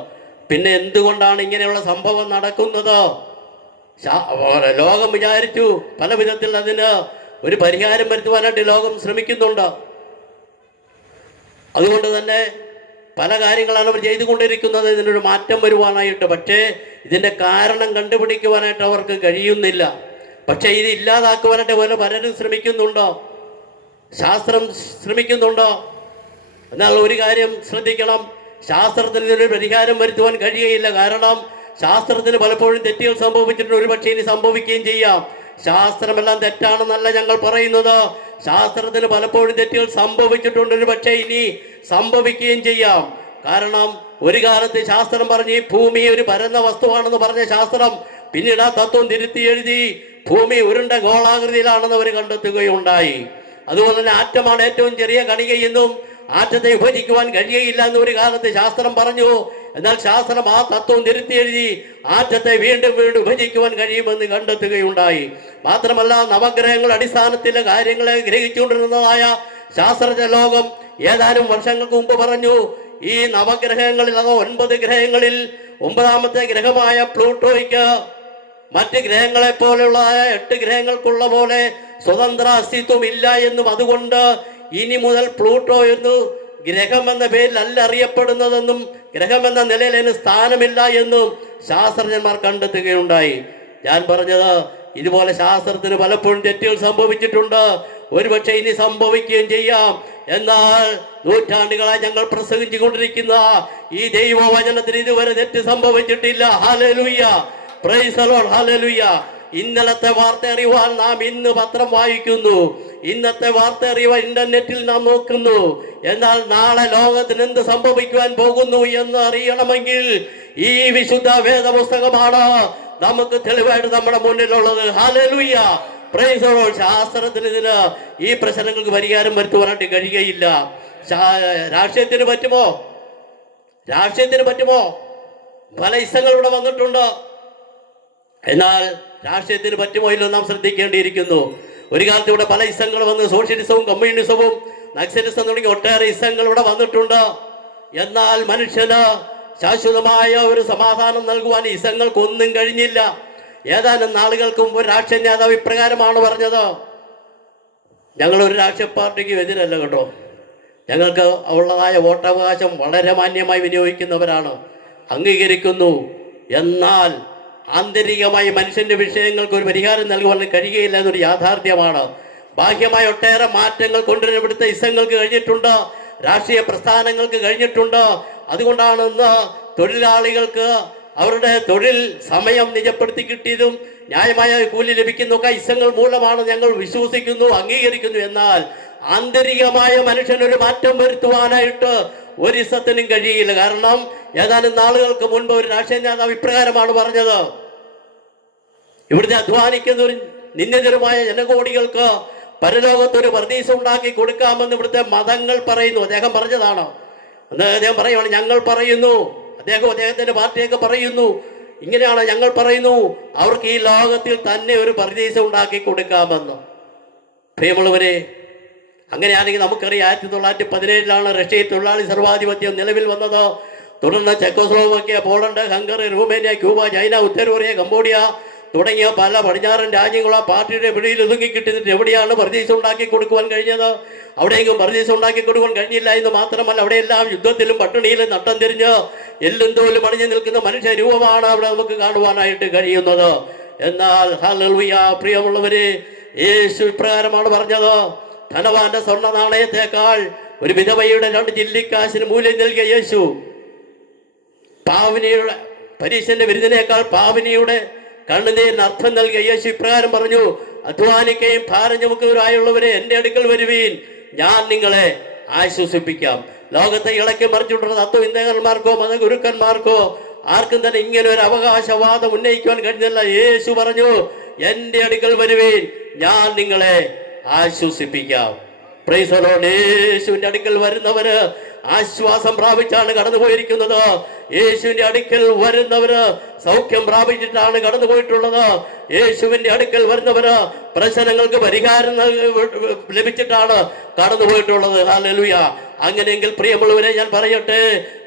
പിന്നെ എന്തുകൊണ്ടാണ് ഇങ്ങനെയുള്ള സംഭവം നടക്കുന്നത്? ലോകം വിചാരിച്ചു പല വിധത്തിൽ അതിന് ഒരു പരിഹാരം വരുത്തുവാനായിട്ട് ലോകം ശ്രമിക്കുന്നുണ്ട്. അതുകൊണ്ട് തന്നെ പല കാര്യങ്ങളാണ് അവർ ചെയ്തുകൊണ്ടിരിക്കുന്നത് ഇതിനൊരു മാറ്റം വരുവാനായിട്ട്. പക്ഷേ ഇതിൻ്റെ കാരണം കണ്ടുപിടിക്കുവാനായിട്ട് അവർക്ക് കഴിയുന്നില്ല. പക്ഷേ ഇത് ഇല്ലാതാക്കുവാനായിട്ട് പലരും ശ്രമിക്കുന്നുണ്ടോ? ശാസ്ത്രം ശ്രമിക്കുന്നുണ്ടോ? എന്നാൽ ഒരു കാര്യം ശ്രദ്ധിക്കണം, ശാസ്ത്രത്തിന് ഇതിനൊരു പരിഹാരം വരുത്തുവാൻ കഴിയുകയില്ല. കാരണം ശാസ്ത്രത്തിന് പലപ്പോഴും തെറ്റുകൾ സംഭവിച്ചിട്ടുണ്ട്, ഒരുപക്ഷെ ഇനി സംഭവിക്കുകയും ചെയ്യാം. ശാസ്ത്രമെല്ലാം തെറ്റാണെന്നല്ല ഞങ്ങൾ പറയുന്നത്. ശാസ്ത്രത്തിന് പലപ്പോഴും തെറ്റുകൾ സംഭവിച്ചിട്ടുണ്ട്, ഒരുപക്ഷെ ഇനി സംഭവിക്കുകയും ചെയ്യാം. കാരണം ഒരു കാലത്ത് ശാസ്ത്രം പറഞ്ഞ് ഈ ഭൂമി ഒരു പരന്ന വസ്തുവാണെന്ന് പറഞ്ഞ ശാസ്ത്രം പിന്നീട് ആ തത്വം തിരുത്തി എഴുതി ഭൂമി ഉരുണ്ട ഗോളാകൃതിയിലാണെന്ന് അവർ കണ്ടെത്തുകയുണ്ടായി. അതുപോലെ തന്നെ ആറ്റമാണ് ഏറ്റവും ചെറിയ കണികയെന്നും ആറ്റത്തെ വിഭജിക്കുവാൻ കഴിയുകയില്ല എന്ന് ഒരു കാലത്ത് ശാസ്ത്രം പറഞ്ഞു. എന്നാൽ ശാസ്ത്രം ആ തത്വം തിരുത്തി എഴുതി ആറ്റത്തെ വീണ്ടും വീണ്ടും വിഭജിക്കുവാൻ കഴിയുമെന്ന് കണ്ടെത്തുകയുണ്ടായി. മാത്രമല്ല, നവഗ്രഹങ്ങൾ അടിസ്ഥാനത്തിലെ കാര്യങ്ങളെ ഗ്രഹിച്ചുകൊണ്ടിരുന്നതായ ശാസ്ത്രജ്ഞ ലോകം ഏതാനും വർഷങ്ങൾക്ക് മുമ്പ് പറഞ്ഞു, ഈ നവഗ്രഹങ്ങളിൽ അതോ 9 ഗ്രഹങ്ങളിൽ 9ാമത്തെ ഗ്രഹമായ പ്ലൂട്ടോയ്ക്ക് മറ്റ് ഗ്രഹങ്ങളെ പോലെയുള്ള 8 ഗ്രഹങ്ങൾക്കുള്ള പോലെ സ്വതന്ത്ര അസ്തിത്വം ഇല്ല എന്നും, അതുകൊണ്ട് ഇനി മുതൽ പ്ലൂട്ടോ എന്ന് ഗ്രഹം എന്ന പേരിൽ അല്ല അറിയപ്പെടുന്നതെന്നും ഗ്രഹം എന്ന നിലയിൽ അതിന് സ്ഥാനമില്ല എന്നും ശാസ്ത്രജ്ഞന്മാർ കണ്ടെത്തുകയുണ്ടായി. ഞാൻ പറഞ്ഞത്, ഇതുപോലെ ശാസ്ത്രത്തിന് പലപ്പോഴും തെറ്റുകൾ സംഭവിച്ചിട്ടുണ്ട്. ഒരുപക്ഷെ ഇനി സംഭവിക്കുകയും ചെയ്യാം. എന്നാൽ നൂറ്റാണ്ടുകളായി ഞങ്ങൾ പ്രസംഗിച്ചു കൊണ്ടിരിക്കുന്ന ഈ ദൈവവചനത്തിന് ഇതുവരെ തെറ്റ് സംഭവിച്ചിട്ടില്ല. Hallelujah, price the Lord, hallelujah. ഇന്നലത്തെ വാർത്ത അറിയുവാൻ നാം ഇന്ന് പത്രം വായിക്കുന്നു, ഇന്നത്തെ വാർത്ത അറിയുവാൻ ഇന്റർനെറ്റിൽ നാം നോക്കുന്നു. എന്നാൽ നാളെ ലോകത്തിന് എന്ത് സംഭവിക്കുവാൻ പോകുന്നു എന്ന് അറിയണമെങ്കിൽ ഈ വിശുദ്ധ വേദപുസ്തകമാണ് നമുക്ക് തെളിവായിട്ട് നമ്മുടെ മുന്നിലുള്ളത്. Hallelujah, price the Lord. ശാസ്ത്രത്തിന് ഇതിന് ഈ പ്രശ്നങ്ങൾക്ക് പരിഹാരം വരുത്തുവാനായിട്ട് കഴിയുകയില്ല. രാഷ്ട്രീയത്തിന് പറ്റുമോ? രാഷ്ട്രീയത്തിന് പറ്റുമോ? പല ഇസങ്ങൾ ഇവിടെ വന്നിട്ടുണ്ട്. എന്നാൽ രാഷ്ട്രീയത്തിന് പറ്റുമോ ഇല്ലോ നാം ശ്രദ്ധിക്കേണ്ടിയിരിക്കുന്നു. ഒരു കാലത്ത് ഇവിടെ പല ഇസങ്ങൾ വന്ന് സോഷ്യലിസവും കമ്മ്യൂണിസവും നക്സലിസം തുടങ്ങി ഒട്ടേറെ ഇസങ്ങൾ ഇവിടെ വന്നിട്ടുണ്ട്. എന്നാൽ മനുഷ്യന് ശാശ്വതമായ ഒരു സമാധാനം നൽകുവാൻ ഇസങ്ങൾക്കൊന്നും കഴിഞ്ഞില്ല. ഏതാനും നാളുകൾക്ക് മുമ്പ് ഒരു രാഷ്ട്രീയ നേതാവ് ഇപ്രകാരമാണ് പറഞ്ഞത്, ഞങ്ങളൊരു രാഷ്ട്രീയ പാർട്ടിക്ക് എതിരല്ല കേട്ടോ, ഞങ്ങൾക്ക് ഉള്ളതായ വോട്ടവകാശം വളരെ മാന്യമായി വിനിയോഗിക്കുന്നവരാണ്, അംഗീകരിക്കുന്നു. എന്നാൽ ആന്തരികമായി മനുഷ്യന്റെ വിഷയങ്ങൾക്ക് ഒരു പരിഹാരം നൽകുവാൻ കഴിയുകയില്ല എന്നൊരു യാഥാർത്ഥ്യമാണ്. ബാഹ്യമായ ഒട്ടേറെ മാറ്റങ്ങൾ കൊണ്ടുവരാൻ ഇവിടുത്തെ ഇസങ്ങൾക്ക് കഴിഞ്ഞിട്ടുണ്ട്, രാഷ്ട്രീയ പ്രസ്ഥാനങ്ങൾക്ക് കഴിഞ്ഞിട്ടുണ്ട്. അതുകൊണ്ടാണ് ഇന്ന് തൊഴിലാളികൾക്ക് അവരുടെ തൊഴിൽ സമയം നിജപ്പെടുത്തി കിട്ടിയതും ന്യായമായ കൂലി ലഭിക്കുന്നതൊക്കെ ഇസങ്ങൾ മൂലമാണ് ഞങ്ങൾ വിശ്വസിക്കുന്നു, അംഗീകരിക്കുന്നു. എന്നാൽ ആന്തരികമായ മനുഷ്യനൊരു മാറ്റം വരുത്തുവാനായിട്ട് ഒരു ഇസത്തിനും കഴിയില്ല. കാരണം ഏതാനും നാളുകൾക്ക് മുൻപ് ഒരു രാഷ്ട്രീയ നേതാവ് ഇപ്രകാരമാണ് പറഞ്ഞത്, ഇവിടുത്തെ അധ്വാനിക്കുന്ന ഒരു നിന്ദിതരുമായ ജനകോടികൾക്ക് പരലോകത്തൊരു പർദീസ ഉണ്ടാക്കി കൊടുക്കാമെന്ന് ഇവിടുത്തെ മതങ്ങൾ പറയുന്നു. അദ്ദേഹം പറഞ്ഞതാണ്. അദ്ദേഹം പറയുവാണ്, ഞങ്ങൾ പറയുന്നു, അദ്ദേഹത്തിന്റെ പാർട്ടിയൊക്കെ പറയുന്നു, ഇങ്ങനെയാണ് ഞങ്ങൾ പറയുന്നു, അവർക്ക് ഈ ലോകത്തിൽ തന്നെ ഒരു പർദീസ ഉണ്ടാക്കി കൊടുക്കാമെന്ന്. പ്രിയമുള്ളവരെ, അങ്ങനെയാണെങ്കിൽ നമുക്കറിയാം 1917 റഷ്യയിൽ തൊഴിലാളി സർവാധിപത്യം നിലവിൽ വന്നത്. തുടർന്ന് Czechoslovakia, Poland, Hungary, Romania, Cuba, China, ഉത്തര കൊറിയ, കംബോഡിയ തുടങ്ങിയ പല പടിഞ്ഞാറൻ രാജ്യങ്ങളും ആ പാർട്ടിയുടെ പിടിയിൽ ഒതുങ്ങിക്കിട്ടുന്നിട്ട് എവിടെയാണ് പർദീസ ഉണ്ടാക്കി കൊടുക്കുവാൻ കഴിഞ്ഞത്? അവിടെയെങ്കിലും പർദീസ ഉണ്ടാക്കി കൊടുക്കുവാൻ കഴിഞ്ഞില്ല എന്ന് മാത്രമല്ല, അവിടെയെല്ലാം യുദ്ധത്തിലും പട്ടിണിയിലും നട്ടം തിരിഞ്ഞ് എല്ലും തോലും അണിഞ്ഞു നിൽക്കുന്ന മനുഷ്യ രൂപമാണ് അവിടെ നമുക്ക് കാണുവാനായിട്ട് കഴിയുന്നത്. എന്നാൽ ഹല്ലേലൂയ, പ്രിയമുള്ളവരെ, യേശു ഇപ്രകാരമാണ് പറഞ്ഞത്, ധനവാന്റെ സ്വർണ്ണ നാണയത്തെക്കാൾ ഒരു വിധവയുടെ 2 ചില്ലിക്കാശിന് മൂല്യം നൽകിയ യേശു പാവനിയുടെ പരീശന്റെ വിരുദിനേക്കാൾ പാവനിയുടെ കണ്ണുനീരിന് അർത്ഥം നൽകിയ യേശു ഇപ്രകാരം പറഞ്ഞു, അധ്വാനിക്കുകയും ഭാരം ചുമക്കുന്നവരായുള്ളവരെ എൻ്റെ അടുക്കൽ വരുവീൻ, ഞാൻ നിങ്ങളെ ആശ്വസിപ്പിക്കാം. ലോകത്തെ ഇളക്കി മറിച്ചിട്ടുള്ള തത്വചിന്തകന്മാർക്കോ മതഗുരുക്കന്മാർക്കോ ആർക്കും തന്നെ ഇങ്ങനെ ഒരു അവകാശവാദം ഉന്നയിക്കുവാൻ കഴിഞ്ഞില്ല. യേശു പറഞ്ഞു, എൻ്റെ അടുക്കൽ വരുവീൻ, ഞാൻ നിങ്ങളെ ആശ്വസിപ്പിക്കാം. Price the Lord. യേശുവിന്റെ അടുക്കൽ വരുന്നവര് ആശ്വാസം പ്രാപിച്ചാണ് കടന്നുപോയിരിക്കുന്നത്. യേശുവിന്റെ അടുക്കൽ വരുന്നവര് സൗഖ്യം പ്രാപിച്ചിട്ടാണ് കടന്നുപോയിട്ടുള്ളത്. യേശുവിന്റെ അടുക്കൽ വരുന്നവര് പ്രശ്നങ്ങൾക്ക് പരിഹാരം ലഭിച്ചിട്ടാണ് കടന്നുപോയിട്ടുള്ളത്. ഹല്ലേലൂയ. അങ്ങനെയെങ്കിൽ പ്രിയമുള്ളവരെ, ഞാൻ പറയട്ടെ,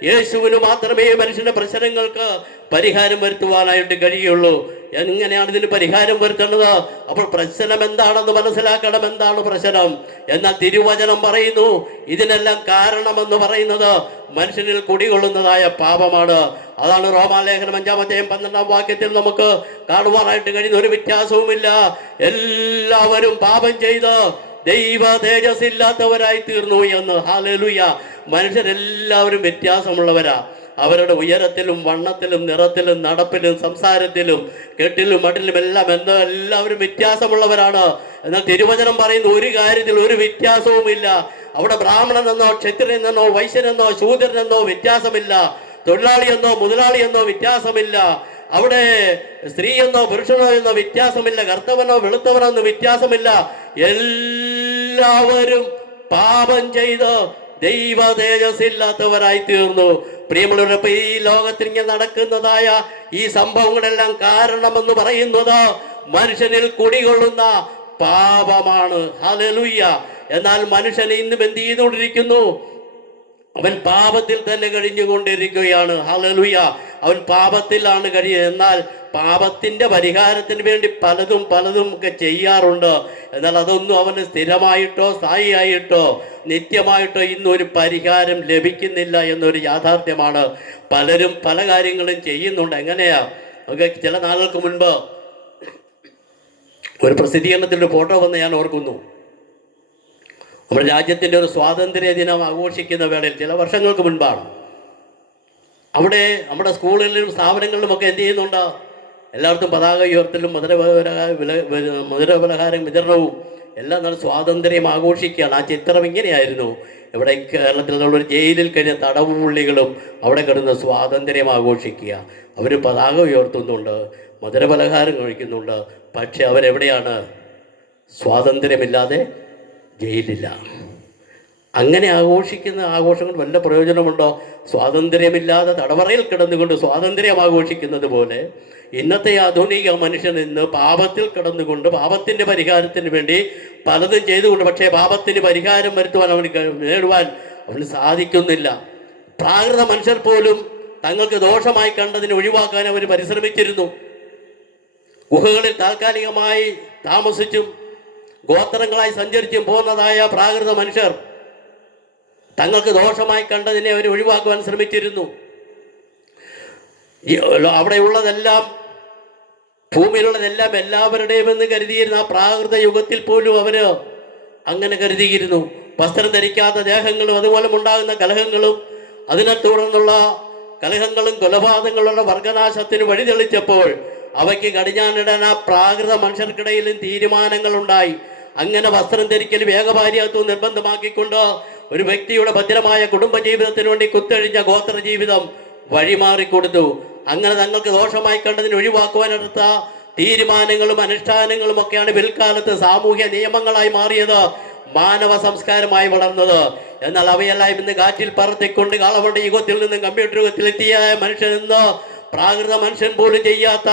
യേശുവിന് മാത്രമേ മനുഷ്യന്റെ പ്രശ്നങ്ങൾക്ക് പരിഹാരം വരുത്തുവാനായിട്ട് കഴിയുള്ളൂ. എങ്ങനെയാണ് ഇതിന് പരിഹാരം വരുത്തേണ്ടത്? അപ്പോൾ പ്രശ്നം എന്താണെന്ന് മനസ്സിലാക്കണം. എന്താണ് പ്രശ്നം? എന്നാൽ തിരുവചനം പറയുന്നു, ഇതിനെല്ലാം കാരണമെന്ന് പറയുന്നത് മനുഷ്യനിൽ കുടികൊള്ളുന്നതായ പാപമാണ്. അതാണ് റോമാലേഖനം 5-12 വാക്യത്തിൽ നമുക്ക് കാണുവാനായിട്ട് കഴിയുന്ന. ഒരു വ്യത്യാസവുമില്ല, എല്ലാവരും പാപം ചെയ്ത് ദൈവ തേജസ് ഇല്ലാത്തവരായി തീർന്നു എന്ന്. ഹല്ലേലൂയ. മനുഷ്യരെല്ലാവരും വ്യത്യാസമുള്ളവരാ. അവരുടെ ഉയരത്തിലും വണ്ണത്തിലും നിറത്തിലും നടപ്പിലും സംസാരത്തിലും കെട്ടിലും മട്ടിലും എല്ലാം എല്ലാവരും വ്യത്യാസമുള്ളവരാണ്. എന്നാൽ തിരുവചനം പറയുന്ന ഒരു കാര്യത്തിൽ ഒരു വ്യത്യാസവുമില്ല. അവിടെ ബ്രാഹ്മണനെന്നോ ക്ഷത്രിയനെന്നോ വൈശ്യനെന്നോ ശൂദ്രനെന്നോ വ്യത്യാസമില്ല. തൊഴിലാളിയെന്നോ മുതലാളിയെന്നോ വ്യത്യാസമില്ല. അവിടെ സ്ത്രീയെന്നോ പുരുഷനോ എന്നോ വ്യത്യാസമില്ല. കറുത്തവനോ വെളുത്തവനോ എന്നോ വ്യത്യാസമില്ല. എല്ലാവരും പാപം ചെയ്ത് ദൈവ തേജസ്സില്ലാത്തവരായി തീർന്നു. പ്രിയമുള്ളവരപ്പോ ഈ ലോകത്തിൽ ഇങ്ങനെ നടക്കുന്നതായ ഈ സംഭവങ്ങളെല്ലാം കാരണമെന്ന് പറയുന്നത് മനുഷ്യനിൽ കുടികൊള്ളുന്ന പാപമാണ്. ഹല്ലേലൂയ. എന്നാൽ മനുഷ്യൻ ഇന്നും എന്ത് ചെയ്തുകൊണ്ടിരിക്കുന്നു? അവൻ പാപത്തിൽ തന്നെ കഴിഞ്ഞുകൊണ്ടിരിക്കുകയാണ്. ഹല്ലേലൂയ. അവൻ പാപത്തിലാണ് കഴിയുന്നത്. എന്നാൽ പാപത്തിന്റെ പരിഹാരത്തിന് വേണ്ടി പലതും ഒക്കെ ചെയ്യാറുണ്ട്. എന്നാൽ അതൊന്നും അവന് സ്ഥിരമായിട്ടോ സ്ഥായിയായിട്ടോ നിത്യമായിട്ടോ ഇന്നൊരു പരിഹാരം ലഭിക്കുന്നില്ല എന്നൊരു യാഥാർത്ഥ്യമാണ്. പലരും പല കാര്യങ്ങളും ചെയ്യുന്നുണ്ട്. എങ്ങനെയാ? നമുക്ക് ചില നാളുകൾക്ക് മുൻപ് ഒരു പ്രസിദ്ധീകരണത്തിൻ്റെ ഫോട്ടോ വന്ന് ഞാൻ ഓർക്കുന്നു. നമ്മുടെ രാജ്യത്തിൻ്റെ ഒരു സ്വാതന്ത്ര്യ ദിനം ആഘോഷിക്കുന്ന വേളയിൽ ചില വർഷങ്ങൾക്ക് മുൻപാണ്. അവിടെ നമ്മുടെ സ്കൂളുകളിലും സ്ഥാപനങ്ങളിലുമൊക്കെ എന്ത് ചെയ്യുന്നുണ്ട്? എല്ലായിടത്തും പതാക ഉയർത്തലും മധുരപലഹാരം വിതരണവും എല്ലാം നല്ല സ്വാതന്ത്ര്യം ആഘോഷിക്കുകയാണ്. ആ ചിത്രം ഇങ്ങനെയായിരുന്നു. ഇവിടെ കേരളത്തിലുള്ള ഒരു ജയിലിൽ കഴിഞ്ഞ തടവുപുള്ളികളും അവിടെ കിടന്ന് സ്വാതന്ത്ര്യം ആഘോഷിക്കുക. അവർ പതാക ഉയർത്തുന്നുണ്ട്, മധുരപലഹാരം കഴിക്കുന്നുണ്ട്. പക്ഷെ അവരെവിടെയാണ്? സ്വാതന്ത്ര്യമില്ലാതെ ജയിലില്ല. അങ്ങനെ ആഘോഷിക്കുന്ന ആഘോഷങ്ങൾ വല്ല പ്രയോജനമുണ്ടോ? സ്വാതന്ത്ര്യമില്ലാതെ തടവറയിൽ കിടന്നുകൊണ്ട് സ്വാതന്ത്ര്യം ആഘോഷിക്കുന്നത് പോലെ ഇന്നത്തെ ആധുനിക മനുഷ്യൻ ഇന്ന് പാപത്തിൽ കിടന്നുകൊണ്ട് പാപത്തിൻ്റെ പരിഹാരത്തിന് വേണ്ടി പലതും ചെയ്തുകൊണ്ട്, പക്ഷേ പാപത്തിന് പരിഹാരം വരുത്തുവാൻ നേടുവാൻ അവന് സാധിക്കുന്നില്ല. പ്രാകൃത മനുഷ്യർ പോലും തങ്ങൾക്ക് ദോഷമായി കണ്ടതിനെ ഒഴിവാക്കാൻ അവർ പരിശ്രമിച്ചിരുന്നു. ഗുഹകളിൽ താൽക്കാലികമായി താമസിച്ചും ഗോത്രങ്ങളായി സഞ്ചരിച്ചും പോകുന്നതായ പ്രാകൃത മനുഷ്യർ തങ്ങൾക്ക് ദോഷമായി കണ്ടതിനെ അവർ ഒഴിവാക്കുവാൻ ശ്രമിച്ചിരുന്നു. അവിടെയുള്ളതെല്ലാം, ഭൂമിയിലുള്ളതെല്ലാം എല്ലാവരുടെയും എന്ന് കരുതിയിരുന്ന ആ പ്രാകൃത യുഗത്തിൽ പോലും അവര് അങ്ങനെ കരുതിയിരുന്നു. വസ്ത്രം ധരിക്കാത്ത ദേഹങ്ങളും അതുപോലെ ഉണ്ടാകുന്ന കലഹങ്ങളും അതിനെ തുടർന്നുള്ള കലഹങ്ങളും കൊലപാതകങ്ങളുടെ വർഗനാശത്തിന് വഴിതെളിച്ചപ്പോൾ അവയ്ക്ക് കടിഞ്ഞാണിടാൻ ആ പ്രാകൃത മനുഷ്യർക്കിടയിലും തീരുമാനങ്ങളുണ്ടായി. അങ്ങനെ വസ്ത്രം ധരിക്കലും ഏകഭാര്യത്വം നിർബന്ധമാക്കിക്കൊണ്ട് ഒരു വ്യക്തിയുടെ ഭദ്രമായ കുടുംബജീവിതത്തിന് വേണ്ടി കുത്തഴിഞ്ഞ ഗോത്ര ജീവിതം വഴിമാറിക്കൊടുത്തു. അങ്ങനെ തങ്ങൾക്ക് ദോഷമായി കണ്ടതിന് ഒഴിവാക്കുവാനെടുത്ത തീരുമാനങ്ങളും അനുഷ്ഠാനങ്ങളും ഒക്കെയാണ് പിൽക്കാലത്ത് സാമൂഹ്യ നിയമങ്ങളായി മാറിയത്, മാനവ സംസ്കാരമായി വളർന്നത്. എന്നാൽ അവയെല്ലാം ഇന്ന് കാറ്റിൽ പറത്തിക്കൊണ്ട് കാളവണ്ട യുഗത്തിൽ നിന്നും കമ്പ്യൂട്ടർ യുഗത്തിലെത്തിയ മനുഷ്യൻ ഇന്ന് പ്രാകൃത മനുഷ്യൻ പോലും ചെയ്യാത്ത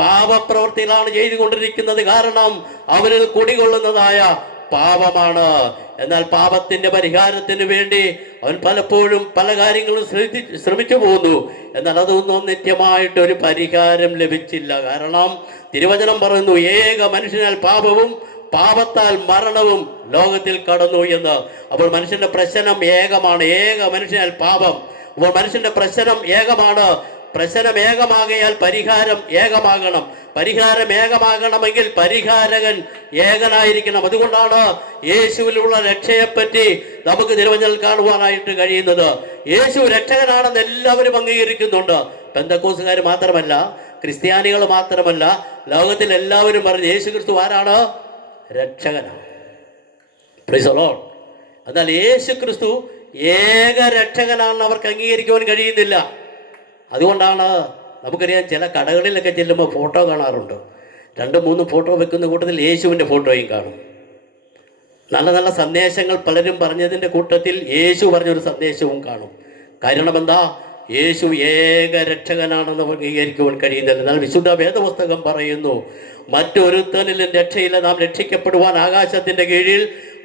പാപപ്രവൃത്തികളാണ് ചെയ്തുകൊണ്ടിരിക്കുന്നത്. കാരണം അവരിൽ കുടികൊള്ളുന്നതായ പാപമാണ്. എന്നാൽ പാപത്തിന്റെ പരിഹാരത്തിന് വേണ്ടി അവൻ പലപ്പോഴും പല കാര്യങ്ങളും ശ്രമിച്ചു പോകുന്നു. എന്നാൽ അതൊന്നും നിത്യമായിട്ടൊരു പരിഹാരം ലഭിച്ചില്ല. കാരണം തിരുവചനം പറയുന്നു, ഏക മനുഷ്യനാൽ പാപവും പാപത്താൽ മരണവും ലോകത്തിൽ കടന്നു എന്ന്. അപ്പോൾ മനുഷ്യന്റെ പ്രശ്നം ഏകമാണ്. ഏക മനുഷ്യനാൽ പാപം. അപ്പോൾ മനുഷ്യന്റെ പ്രശ്നം ഏകമാണ്. പ്രശ്നം ഏകമാകയാൽ പരിഹാരം ഏകമാകണം. പരിഹാരം ഏകമാകണമെങ്കിൽ പരിഹാരകൻ ഏകനായിരിക്കണം. അതുകൊണ്ടാണ് യേശുവിലുള്ള രക്ഷയെപ്പറ്റി നമുക്ക് തിരുവചനത്തിൽ കാണുവാനായിട്ട് കഴിയുന്നത്. യേശു രക്ഷകനാണെന്ന് എല്ലാവരും അംഗീകരിക്കുന്നുണ്ട്. പെന്തക്കോസുകാർ മാത്രമല്ല, ക്രിസ്ത്യാനികൾ മാത്രമല്ല, ലോകത്തിൽ എല്ലാവരും പറഞ്ഞു യേശു ക്രിസ്തു ആരാണ്? രക്ഷകനാണ്. Praise the Lord. എന്നാൽ യേശു ക്രിസ്തു ഏക രക്ഷകനാണെന്ന് അവർക്ക് അംഗീകരിക്കുവാൻ കഴിയുന്നില്ല. അതുകൊണ്ടാണ് നമുക്കറിയാം, ചില കടകളിലൊക്കെ ചെല്ലുമ്പോൾ ഫോട്ടോ കാണാറുണ്ട്. 2-3 ഫോട്ടോ വെക്കുന്ന കൂട്ടത്തിൽ യേശുവിൻ്റെ ഫോട്ടോയും കാണും. നല്ല നല്ല സന്ദേശങ്ങൾ പലരും പറഞ്ഞതിൻ്റെ കൂട്ടത്തിൽ യേശു പറഞ്ഞൊരു സന്ദേശവും കാണും. കാരണം എന്താ? യേശു ഏക രക്ഷകനാണെന്ന് അംഗീകരിക്കുവാൻ കഴിയുന്നില്ല. എന്നാൽ വിശുദ്ധ വേദപുസ്തകം പറയുന്നു, മറ്റൊരുത്തനിലും രക്ഷയില്ല, നാം രക്ഷിക്കപ്പെടുവാൻ ആകാശത്തിൻ്റെ കീഴിൽ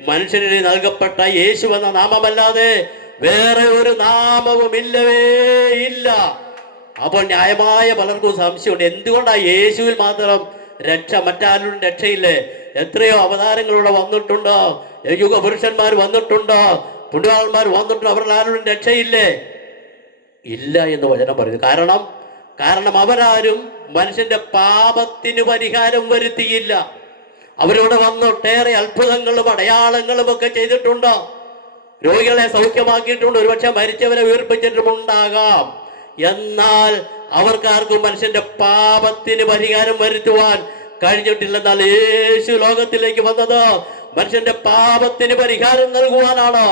മനുഷ്യന് നൽകപ്പെട്ട യേശു എന്ന നാമമല്ലാതെ വേറെ ഒരു നാമവും ഇല്ലവേ ഇല്ല. അപ്പോൾ ന്യായമായ പലർക്കും സംശയമുണ്ട്, എന്തുകൊണ്ടാണ് യേശുവിൽ മാത്രം രക്ഷ, മറ്റാരും രക്ഷയില്ലേ? എത്രയോ അവതാരങ്ങളിലൂടെ വന്നിട്ടുണ്ടോ, യുഗപുരുഷന്മാർ വന്നിട്ടുണ്ടോ, പുണ്യവാന്മാർ വന്നിട്ടുണ്ടോ, അവരുടെ ആരും രക്ഷയില്ലേ? ഇല്ല എന്ന് വചനം പറയുന്നു. കാരണം അവരാരും മനുഷ്യന്റെ പാപത്തിന് പരിഹാരം വരുത്തിയില്ല. അവരോട് വന്നൊട്ടേറെ അത്ഭുതങ്ങളും അടയാളങ്ങളും ഒക്കെ ചെയ്തിട്ടുണ്ടോ, രോഗികളെ സൗഖ്യമാക്കിയിട്ടുണ്ട്, ഒരുപക്ഷെ മരിച്ചവരെ ഉയർപ്പിച്ചിട്ടുമുണ്ടാകാം. എന്നാൽ അവർക്കാർക്കും മനുഷ്യന്റെ പാപത്തിന് പരിഹാരം വരുത്തുവാൻ കഴിഞ്ഞിട്ടില്ല. എന്നാൽ യേശു ലോകത്തിലേക്ക് വന്നത് മനുഷ്യന്റെ പാപത്തിന് പരിഹാരം നൽകുവാനാണ്.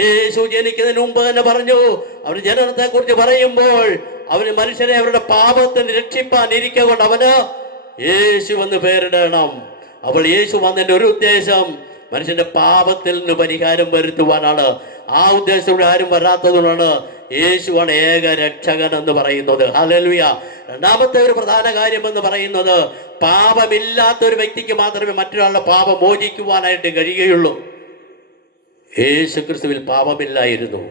യേശു ജനിക്കുന്നതിന് മുമ്പ് തന്നെ പറഞ്ഞു, അവർ ജനനത്തെ കുറിച്ച് പറയുമ്പോൾ അവന് മനുഷ്യനെ അവരുടെ പാപത്തിന് രക്ഷിപ്പാൻ ഇരിക്കൊണ്ട് അവന് യേശു എന്ന് പേരിടണം. അപ്പോൾ യേശു വന്നതിന്റെ ഒരു ഉദ്ദേശം മനുഷ്യന്റെ പാപത്തിൽ നിന്ന് പരിഹാരം വരുത്തുവാനാണ്. ആ ഉദ്ദേശത്തോടെ ആരും വരാത്തതുകൊണ്ടാണ് യേശുവാണ് ഏക രക്ഷകൻ എന്ന് പറയുന്നത്. ഹല്ലേലൂയ. രണ്ടാമത്തെ ഒരു പ്രധാന കാര്യം എന്ന് പറയുന്നത്, പാപമില്ലാത്ത ഒരു വ്യക്തിക്ക് മാത്രമേ മറ്റൊരാളുടെ പാപം മോചിക്കുവാനായിട്ട് കഴിയുകയുള്ളൂ. യേശുക്രിസ്തുവിൽ പാപമില്ലായിരുന്നു.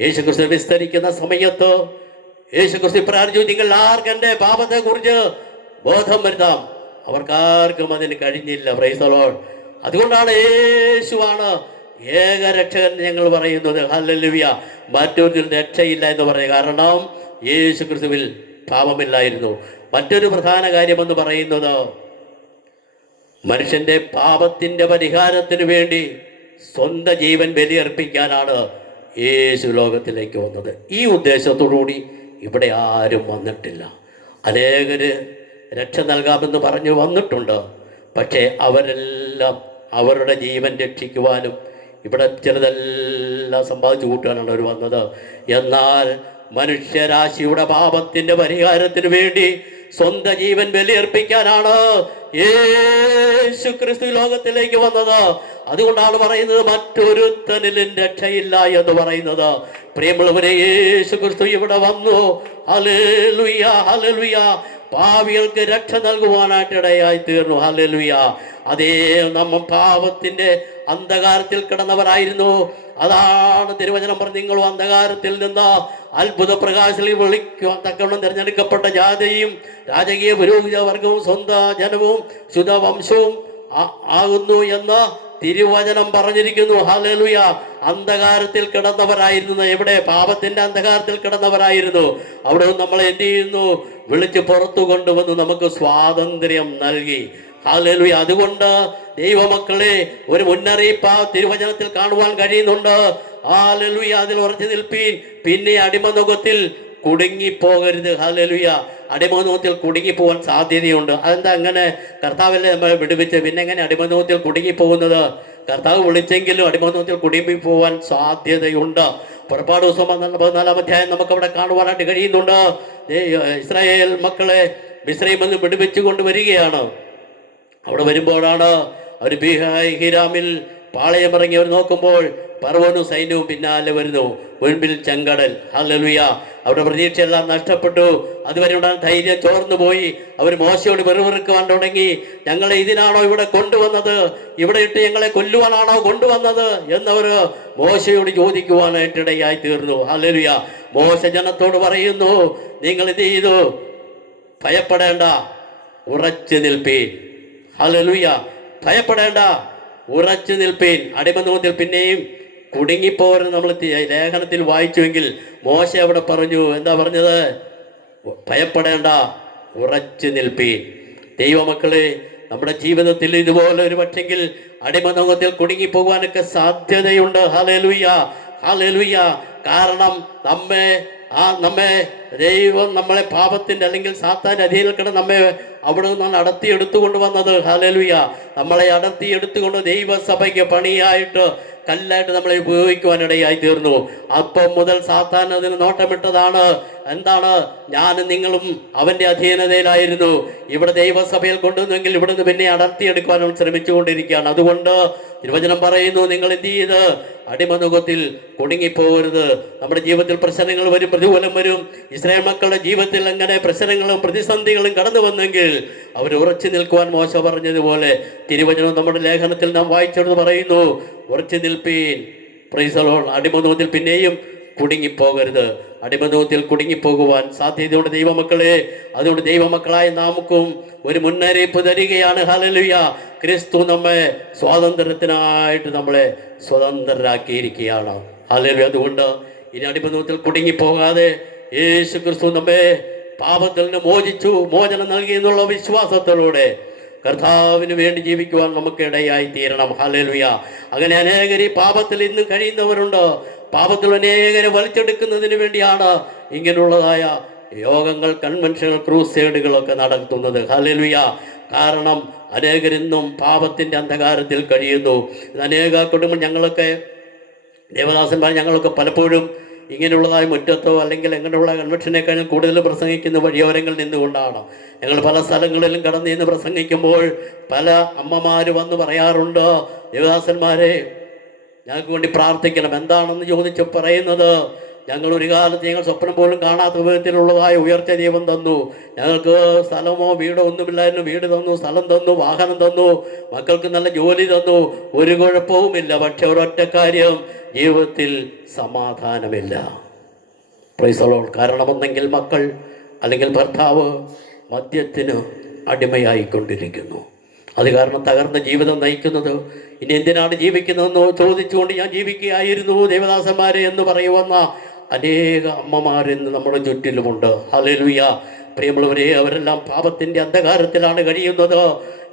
യേശുക്രിസ്തു വിസ്തരിക്കുന്ന സമയത്ത് യേശുക്രിസ്തു പ്രാർത്ഥിച്ചു, നിങ്ങൾ ആർക്കും എൻ്റെ പാപത്തെക്കുറിച്ച് ബോധം വരുത്താം. അവർക്കാർക്കും അതിന് കഴിഞ്ഞില്ല. Price the Lord. അതുകൊണ്ടാണ് യേശുവാണ് ഏക രക്ഷകൻ ഞങ്ങൾ പറയുന്നത്. ഹല്ലേലൂയ. മറ്റൊരു രക്ഷയില്ല എന്ന് പറയുക. കാരണം യേശുക്രിസ്തുവിൽ പാപമില്ലായിരുന്നു. മറ്റൊരു പ്രധാന കാര്യമെന്ന് പറയുന്നത്, മനുഷ്യന്റെ പാപത്തിന്റെ പരിഹാരത്തിന് വേണ്ടി സ്വന്തം ജീവൻ ബലിയർപ്പിക്കാനാണ് യേശു ലോകത്തിലേക്ക് വന്നത്. ഈ ഉദ്ദേശത്തോടുകൂടി ഇവിടെ ആരും വന്നിട്ടില്ല. അനേകര് രക്ഷ നൽകാമെന്ന് പറഞ്ഞു വന്നിട്ടുണ്ട്. പക്ഷേ അവരെല്ലാം അവരുടെ ജീവൻ രക്ഷിക്കുവാനും ഇവിടെ ചിലതെല്ലാം സമ്പാദിച്ചു കൂട്ടാനാണ് അവർ വന്നത്. എന്നാൽ മനുഷ്യരാശിയുടെ പാപത്തിന്റെ പരിഹാരത്തിന് വേണ്ടി സ്വന്തം ജീവൻ ബലിയർപ്പിക്കാനാണ് യേശു ക്രിസ്തു ലോകത്തിലേക്ക് വന്നത്. അതുകൊണ്ടാണ് പറയുന്നത് മറ്റൊരുത്തനിലും രക്ഷയില്ല എന്ന് പറയുന്നത്. പ്രിയമുള്ളവരെ, യേശു ക്രിസ്തു ഇവിടെ വന്നു. Hallelujah, hallelujah. പാപികൾക്ക് രക്ഷ നൽകുവാനായിട്ട് ഇടയായി തീർന്നു. ഹല്ലേലൂയ. അതേ, നമ്മൾ പാപത്തിന്റെ അന്ധകാരത്തിൽ കിടന്നവരായിരുന്നു. അതാണ് തിരുവചനം പറഞ്ഞ്, നിങ്ങളും അന്ധകാരത്തിൽ നിന്ന് അത്ഭുത പ്രകാശത്തിൽ വിളിക്കുവാൻ തക്കവണ്ണം തിരഞ്ഞെടുക്കപ്പെട്ട ജാതിയും രാജകീയ പുരോഹിത വർഗവും സ്വന്തം ജനവും ശുദ്ധവംശവും ആകുന്നു എന്ന് തിരുവചനം പറഞ്ഞിരിക്കുന്നു. ഹല്ലേലൂയ. അന്ധകാരത്തിൽ കിടന്നവരായിരുന്നു. എവിടെ? പാപത്തിന്റെ അന്ധകാരത്തിൽ കിടന്നവരായിരുന്നു. അവിടെ നമ്മളെ എന്ത് ചെയ്യുന്നു? വിളിച്ച് പുറത്തു കൊണ്ടുവന്ന് നമുക്ക് സ്വാതന്ത്ര്യം നൽകി. ഹല്ലേലൂയ. അതുകൊണ്ട് ദൈവമക്കളെ, ഒരു മുന്നറിയിപ്പ് തിരുവചനത്തിൽ കാണുവാൻ കഴിയുന്നുണ്ട്. ഹല്ലേലൂയ. അതിൽ ഉറച്ചു നിൽപ്പീൻ. പിന്നെ അടിമനുഖത്തിൽ കുടുങ്ങിപ്പോകരുത്. ഹല്ലേലൂയ. അടിമനുഖത്തിൽ കുടുങ്ങിപ്പോവാൻ സാധ്യതയുണ്ട്. അതെന്താ അങ്ങനെ? കർത്താവല്ലേ നമ്മളെ വിടുവിച്ച്, പിന്നെ എങ്ങനെ അടിമനുഖത്തിൽ കുടുങ്ങിപ്പോകുന്നത്? കർത്താവ് വിളിച്ചെങ്കിലും അടിമനുഖത്തിൽ കുടുങ്ങിപ്പോവാൻ സാധ്യതയുണ്ട്. പുറപ്പാട് ദിവസം 14-ാം അധ്യായം നമുക്കവിടെ കാണുവാനായിട്ട് കഴിയുന്നുണ്ട്. ഇസ്രായേൽ മക്കളെ മിസ്രയീമിൽ നിന്ന് വിടുവിച്ചു കൊണ്ടുവരികയാണ്. അവിടെ വരുമ്പോഴാണ് അവർ ഹിരാമിൽ പാളയമിറങ്ങി അവർ നോക്കുമ്പോൾ പർവ്വനും സൈന്യവും പിന്നാലെ വരുന്നു. മുൻപിൽ ചെങ്കടൽ. ഹല്ലേലൂയ. അവിടെ പ്രതീക്ഷയെല്ലാം നഷ്ടപ്പെട്ടു. അതുവരെ ഉണ്ടാകുന്ന ധൈര്യം ചോർന്നു പോയി. അവർ മോശയോട് വെറുവെറുക്കുവാൻ തുടങ്ങി. ഞങ്ങളെ ഇതിനാണോ ഇവിടെ കൊണ്ടുവന്നത്? ഇവിടെ ഇട്ട് ഞങ്ങളെ കൊല്ലുവാനാണോ കൊണ്ടുവന്നത് എന്നവർ മോശയോട് ചോദിക്കുവാനായിട്ടിടയായി തീർന്നു. ഹല്ലേലൂയ. മോശ ജനത്തോട് പറയുന്നു, നിങ്ങൾ ഇത് ചെയ്തു, ഭയപ്പെടേണ്ട, ഉറച്ചു നിൽപ്പീൻ. ഹല്ലേലൂയ. ഭയപ്പെടേണ്ട, ഉറച്ചു നിൽപ്പീൻ. അടിമനോത്തിൽ പിന്നെയും കുടുങ്ങിപ്പോരെന്ന് നമ്മൾ ലേഖനത്തിൽ വായിച്ചുവെങ്കിൽ മോശ അവിടെ പറഞ്ഞു, എന്താ പറഞ്ഞത്? ഭയപ്പെടേണ്ട, ഉറച്ചു നിൽപ്പീൻ. ദൈവമക്കളെ, നമ്മുടെ ജീവിതത്തിൽ ഇതുപോലെ ഒരു പക്ഷെങ്കിൽ അടിമനോഹത്തിൽ കുടുങ്ങിപ്പോകാനൊക്കെ സാധ്യതയുണ്ട്. Hallelujah, hallelujah. കാരണം നമ്മെ ദൈവം നമ്മളെ പാപത്തിന്റെ അല്ലെങ്കിൽ സാത്താന്റെ അധീനത്തിൽ കിടന്ന് നമ്മെ അവിടെ നിന്നാണ് അടർത്തിയെടുത്തുകൊണ്ട് വന്നത്. ഹല്ലേലൂയ. നമ്മളെ അടർത്തിയെടുത്തുകൊണ്ട് ദൈവസഭയ്ക്ക് പണിയായിട്ട് കല്ലായിട്ട് നമ്മളെ ഉപയോഗിക്കുവാനിടയായി തീർന്നു. അപ്പം മുതൽ സാത്താൻ അതിന് നോട്ടമിട്ടതാണ്. എന്താണ്? ഞാനും നിങ്ങളും അവന്റെ അധീനതയിലായിരുന്നു. ഇവിടെ ദൈവസഭയിൽ കൊണ്ടുവന്നെങ്കിൽ ഇവിടുന്ന് പിന്നെ അടർത്തിയെടുക്കുവാൻ അവൻ ശ്രമിച്ചുകൊണ്ടിരിക്കുകയാണ്. അതുകൊണ്ട് തിരുവചനം പറയുന്നു, നിങ്ങൾ എന്ത് ചെയ്ത് അടിമനുഖത്തിൽ കുടുങ്ങിപ്പോകരുത്. നമ്മുടെ ജീവിതത്തിൽ പ്രശ്നങ്ങൾ വരും, പ്രതികൂലം വരും. ഇസ്രായേൽ മക്കളുടെ ജീവിതത്തിൽ അങ്ങനെ പ്രശ്നങ്ങളും പ്രതിസന്ധികളും കടന്നു വന്നെങ്കിൽ അവർ ഉറച്ചു നിൽക്കുവാൻ മോശ പറഞ്ഞതുപോലെ തിരുവചനം നമ്മുടെ ലേഖനത്തിൽ നാം വായിച്ചെടുത്ത് പറയുന്നു, ഉറച്ചു നിൽപ്പീൻ. Praise the Lord. അടിമനുഖത്തിൽ പിന്നെയും കുടുങ്ങിപ്പോകരുത്. അടിമനുഖത്തിൽ കുടുങ്ങിപ്പോകുവാൻ സാധ്യതയുണ്ട് ദൈവമക്കളെ. അതുകൊണ്ട് ദൈവമക്കളായ നമുക്കും ഒരു മുന്നറിയിപ്പ് തരികയാണ്. ഹല്ലേലൂയ. ക്രിസ്തു നമ്മെ സ്വാതന്ത്ര്യത്തിനായിട്ട് നമ്മളെ സ്വതന്ത്രരാക്കിയിരിക്കുകയാണ്. ഹല്ലേലൂയ. അതുകൊണ്ട് ഇനി അടിമനുഖത്തിൽ കുടുങ്ങിപ്പോകാതെ യേശു ക്രിസ്തു നമ്മെ പാപത്തിൽ നിന്ന് മോചനം നൽകി എന്നുള്ള വിശ്വാസത്തിലൂടെ കർത്താവിന് വേണ്ടി ജീവിക്കുവാൻ നമുക്ക് ഇടയായി തീരണം. ഹല്ലേലൂയ. അങ്ങനെ അനേകര് പാപത്തിൽ ഇന്നും കഴിയുന്നവരുണ്ട്. പാപത്തിൽ അനേകരെ വലിച്ചെടുക്കുന്നതിന് വേണ്ടിയാണ് ഇങ്ങനെയുള്ളതായ യോഗങ്ങൾ, കൺവെൻഷനുകൾ, ക്രൂസേഡുകളൊക്കെ നടത്തുന്നത്. ഹല്ലേലൂയ. കാരണം അനേകരിന്നും പാപത്തിന്റെ അന്ധകാരത്തിൽ കഴിയുന്നു. അനേക കുടുംബം, ഞങ്ങളൊക്കെ ദേവദാസന്മാർ ഞങ്ങളൊക്കെ പലപ്പോഴും ഇങ്ങനെയുള്ളതായ മുറ്റത്തോ അല്ലെങ്കിൽ എങ്ങനെയുള്ള കൺവെൻഷനേക്കാളും കൂടുതൽ പ്രസംഗിക്കുന്ന വഴിയോരങ്ങളിൽ നിന്നുകൊണ്ടാണ്. ഞങ്ങൾ പല സ്ഥലങ്ങളിലും കടന്നു നിന്ന് പ്രസംഗിക്കുമ്പോൾ പല അമ്മമാർ വന്ന് പറയാറുണ്ട്, ദേവദാസന്മാരെ, ഞങ്ങൾക്ക് വേണ്ടി പ്രാർത്ഥിക്കണം. എന്താണെന്ന് ചോദിച്ച് പറയുന്നത്, ഞങ്ങൾ ഒരു കാലത്ത് ഞങ്ങൾ സ്വപ്നം പോലും കാണാത്ത വിധത്തിലുള്ളതായ ഉയർച്ച ദൈവം തന്നു. ഞങ്ങൾക്ക് സ്ഥലമോ വീടോ ഒന്നുമില്ലായിരുന്നു. വീട് തന്നു, സ്ഥലം തന്നു, വാഹനം തന്നു, മക്കൾക്ക് നല്ല ജോലി തന്നു. ഒരു കുഴപ്പവുമില്ല. പക്ഷെ ഒരൊറ്റ കാര്യം, ജീവിതത്തിൽ സമാധാനമില്ല. Price the Lord. കാരണം ഒന്നെങ്കിൽ മക്കൾ അല്ലെങ്കിൽ ഭർത്താവ് മദ്യത്തിന് അടിമയായിക്കൊണ്ടിരിക്കുന്നു. അത് കാരണം തകർന്ന ജീവിതം നയിക്കുന്നത്. ഇനി എന്തിനാണ് ജീവിക്കുന്നതെന്നോ ചോദിച്ചുകൊണ്ട് ഞാൻ ജീവിക്കുകയായിരുന്നു ദേവദാസന്മാരെ എന്ന് പറയുന്ന അനേക അമ്മമാരിന്ന് നമ്മുടെ ചുറ്റിലുമുണ്ട്. ഹല്ലേലൂയ. പ്രിയമുള്ളവരെ, അവരെല്ലാം പാപത്തിൻ്റെ അന്ധകാരത്തിലാണ് കഴിയുന്നത്.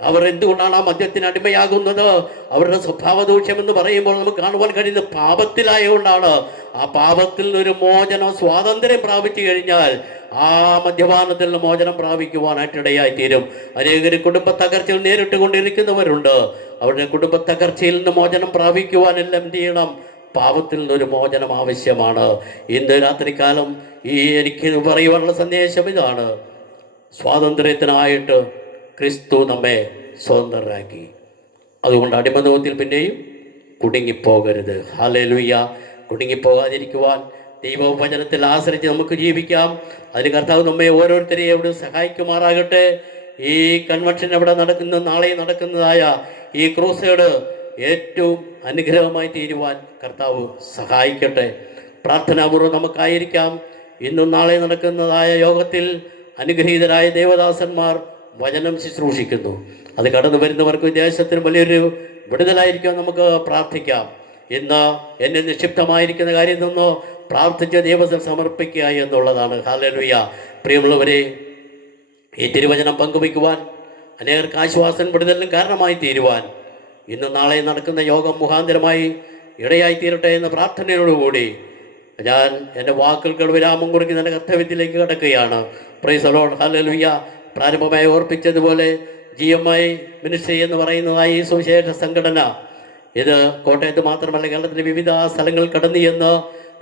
അവർ എന്തുകൊണ്ടാണ് ആ മദ്യത്തിന് അടിമയാകുന്നത്? അവരുടെ സ്വഭാവദൂഷ്യം എന്ന് പറയുമ്പോൾ നമുക്ക് കാണുവാൻ കഴിയുന്നത് പാപത്തിലായതുകൊണ്ടാണ്. ആ പാപത്തിൽ നിന്നൊരു മോചനം, സ്വാതന്ത്ര്യം പ്രാപിച്ചു കഴിഞ്ഞാൽ ആ മദ്യപാനത്തിൽ നിന്ന് മോചനം പ്രാപിക്കുവാനായിട്ടിടയായിത്തീരും. അനേകർ കുടുംബ തകർച്ചകൾ നേരിട്ട് കൊണ്ടിരിക്കുന്നവരുണ്ട്. അവരുടെ കുടുംബ തകർച്ചയിൽ നിന്ന് മോചനം പ്രാപിക്കുവാനെല്ലാം എന്ത് ചെയ്യണം? പാപത്തിൽ നിന്നൊരു മോചനം ആവശ്യമാണ്. ഇന്ന് രാത്രികാലം എനിക്ക് പറയുവാനുള്ള സന്ദേശം ഇതാണ്: സ്വാതന്ത്ര്യത്തിനായിട്ട് ക്രിസ്തു നമ്മെ സ്വതന്ത്രരാക്കി. അതുകൊണ്ട് അടിമതത്തിൽ പിന്നെയും കുടുങ്ങിപ്പോകരുത്. ഹല്ലേലൂയ. കുടുങ്ങിപ്പോകാതിരിക്കുവാൻ ദൈവവചനത്തിൽ ആശ്രയിച്ച് നമുക്ക് ജീവിക്കാം. അതിന് കർത്താവ് നമ്മെ ഓരോരുത്തരെയും അവിടെ സഹായിക്കുമാറാകട്ടെ. ഈ കൺവെൻഷൻ അവിടെ നടക്കുന്ന, നാളെ നടക്കുന്നതായ ഈ ക്രൂസേഡ് ഏറ്റവും അനുഗ്രഹമായി തീരുവാൻ കർത്താവ് സഹായിക്കട്ടെ. പ്രാർത്ഥനാപൂർവ്വം നമുക്കായിരിക്കാം. ഇന്നും നാളെ നടക്കുന്നതായ യോഗത്തിൽ അനുഗ്രഹീതരായ ദേവദാസന്മാർ വചനം ശുശ്രൂഷിക്കുന്നു. അത് കടന്നു വരുന്നവർക്ക് വിദേശത്തിന് വലിയൊരു വിടുതലായിരിക്കാൻ നമുക്ക് പ്രാർത്ഥിക്കാം. ഇന്ന് എന്നെ നിക്ഷിപ്തമായിരിക്കുന്ന കാര്യം നിന്നോ പ്രാർത്ഥിച്ച ദൈവത്തിൽ സമർപ്പിക്കുക എന്നുള്ളതാണ്. ഹല്ലേലൂയ. പ്രിയമുള്ളവരെ, ഈ തിരുവചനം പങ്കുവയ്ക്കുവാൻ, അനേകർക്ക് ആശ്വാസം വിടുതലിനും കാരണമായി തീരുവാൻ ഇന്ന് നാളെ നടക്കുന്ന യോഗം മുഖാന്തരമായി ഇടയായി തീരട്ടെ എന്ന പ്രാർത്ഥനയോടുകൂടി ഞാൻ എൻ്റെ വാക്കുകൾക്ക് വിരാമം കുറിക്കുന്ന എൻ്റെ കർത്തവ്യത്തിലേക്ക് കിടക്കുകയാണ്. Praise the Lord. ഹല്ലേലൂയ. പ്രാരംഭമായി ഓർപ്പിച്ചതുപോലെ GMI മിനിസ്ട്രി എന്ന് പറയുന്നതായി ഈ സുവിശേഷ സംഘടന ഇത് കോട്ടയത്ത് മാത്രമല്ല, കേരളത്തിലെ വിവിധ സ്ഥലങ്ങൾ കടന്നു എന്ന്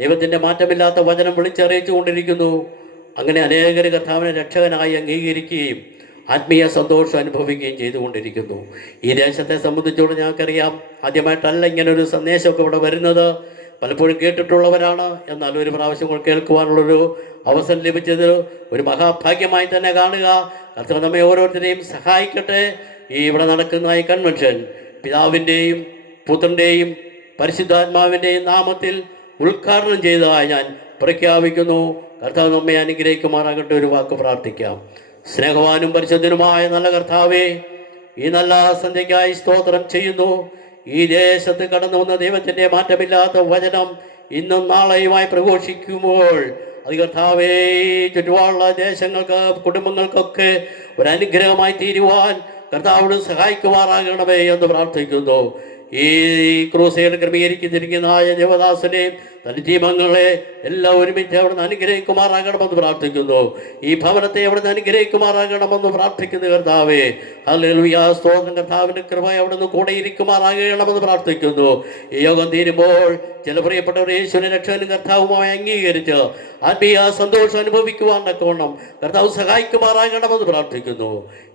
ദൈവത്തിൻ്റെ മാറ്റമില്ലാത്ത വചനം വിളിച്ചറിയിച്ചു കൊണ്ടിരിക്കുന്നു. അങ്ങനെ അനേകർ കർത്താവിനെ രക്ഷകനായി അംഗീകരിക്കുകയും ആത്മീയ സന്തോഷം അനുഭവിക്കുകയും ചെയ്തുകൊണ്ടിരിക്കുന്നു. ഈ ദേശത്തെ സംബന്ധിച്ചോട് ഞങ്ങൾക്കറിയാം, ആദ്യമായിട്ടല്ല ഇങ്ങനൊരു സന്ദേശമൊക്കെ ഇവിടെ വരുന്നത്. പലപ്പോഴും കേട്ടിട്ടുള്ളവരാണ്. എന്നാൽ ഒരു പ്രാവശ്യം കൂടെ കേൾക്കുവാനുള്ളൊരു അവസരം ലഭിച്ചത് ഒരു മഹാഭാഗ്യമായി തന്നെ കാണുക. കർത്താവ് നമ്മെ ഓരോരുത്തരെയും സഹായിക്കട്ടെ. ഈ ഇവിടെ നടക്കുന്ന ഈ കൺവെൻഷൻ പിതാവിൻ്റെയും പുത്രൻ്റെയും പരിശുദ്ധാത്മാവിൻ്റെയും നാമത്തിൽ ഉദ്ഘാടനം ചെയ്തതായി ഞാൻ പ്രഖ്യാപിക്കുന്നു. കർത്താവ് നമ്മെ അനുഗ്രഹിക്കുമാറാകട്ടെ. ഒരു വാക്ക് പ്രാർത്ഥിക്കാം. സ്നേഹവാനും പരിശുദ്ധനുമായ നല്ല കർത്താവേ, ഈ നല്ല സന്ധ്യയ്ക്കായി സ്തോത്രം ചെയ്യുന്നു. ഈ ദേശത്ത് കടന്നു വന്ന ദൈവത്തിൻ്റെ മാറ്റമില്ലാത്ത വചനം ഇന്നും നാളെയുമായി പ്രഘോഷിക്കുമ്പോൾ അത് കർത്താവേ, ചുറ്റുപാടുള്ള ദേശങ്ങൾക്ക്, കുടുംബങ്ങൾക്കൊക്കെ ഒരു അനുഗ്രഹമായി തീരുവാൻ കർത്താവിന് സഹായിക്കുമാറാകണമേ എന്ന് പ്രാർത്ഥിക്കുന്നു. ഈ ക്രൂസൈഡ് ക്രമീകരിച്ചിരിക്കുന്നതായ ദേവദാസനെയും തൻ്റെ ടീമങ്ങളെ എല്ലാം ഒരുമിച്ച് അവിടുന്ന് അനുഗ്രഹിക്കുമാറാകണമെന്ന് പ്രാർത്ഥിക്കുന്നു. ഈ ഭവനത്തെ അവിടുന്ന് അനുഗ്രഹിക്കുമാറാകണമെന്ന് പ്രാർത്ഥിക്കുന്നു കർത്താവേ. ഹല്ലേലൂയ. സ്തോത്രം. കർത്താവിൻ്റെ കൃപ അവിടുന്ന് കൂടെ ഇരിക്കുമാറാകണമെന്ന് പ്രാർത്ഥിക്കുന്നു. ഈ യോഗം തീരുമ്പോൾ ചില പ്രിയപ്പെട്ടവർ യേശുവിനെ രക്ഷകനും കർത്താവുമായി അംഗീകരിച്ച് ആത്മീയ സന്തോഷം അനുഭവിക്കുവാൻ തക്കവണ്ണം കർത്താവ് സഹായിക്കുമാറാകണമെന്ന് പ്രാർത്ഥിക്കുന്നു.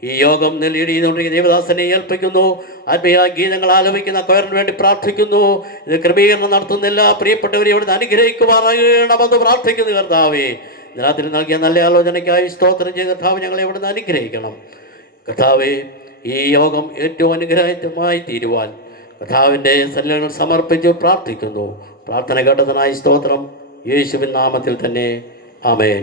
ഈ യോഗം ലീഡ് ചെയ്തുകൊണ്ടിരിക്കുന്ന ദേവദാസനെ ഏൽപ്പിക്കുന്നു. ആത്മീയ ഗീതങ്ങൾ ആലപിക്കുന്ന കൊയറിന് വേണ്ടി പ്രാർത്ഥിക്കുന്നു. ഇത് ക്രമീകരണം നടത്തുന്നില്ല പ്രിയപ്പെട്ടവരെ ഇവിടുന്ന് അനുഗ്രഹിക്കുമാറാകണമെന്ന് പ്രാർത്ഥിക്കുന്നു കർത്താവേ. രാത്രി നൽകിയ നല്ല ആലോചനയ്ക്കായി സ്തോത്രം ചെയ്ത് കർത്താവ് ഞങ്ങളെ ഇവിടുന്ന് അനുഗ്രഹിക്കണം. കർത്താവേ, ഈ യോഗം ഏറ്റവും അനുഗ്രഹമായി തീരുവാൻ കർത്താവിൻ്റെ സന്നിധിയിൽ സമർപ്പിച്ച് പ്രാർത്ഥിക്കുന്നു. പ്രാർത്ഥന കേട്ടതിനായി സ്തോത്രം. യേശുവിൻ നാമത്തിൽ തന്നെ ആമേൻ.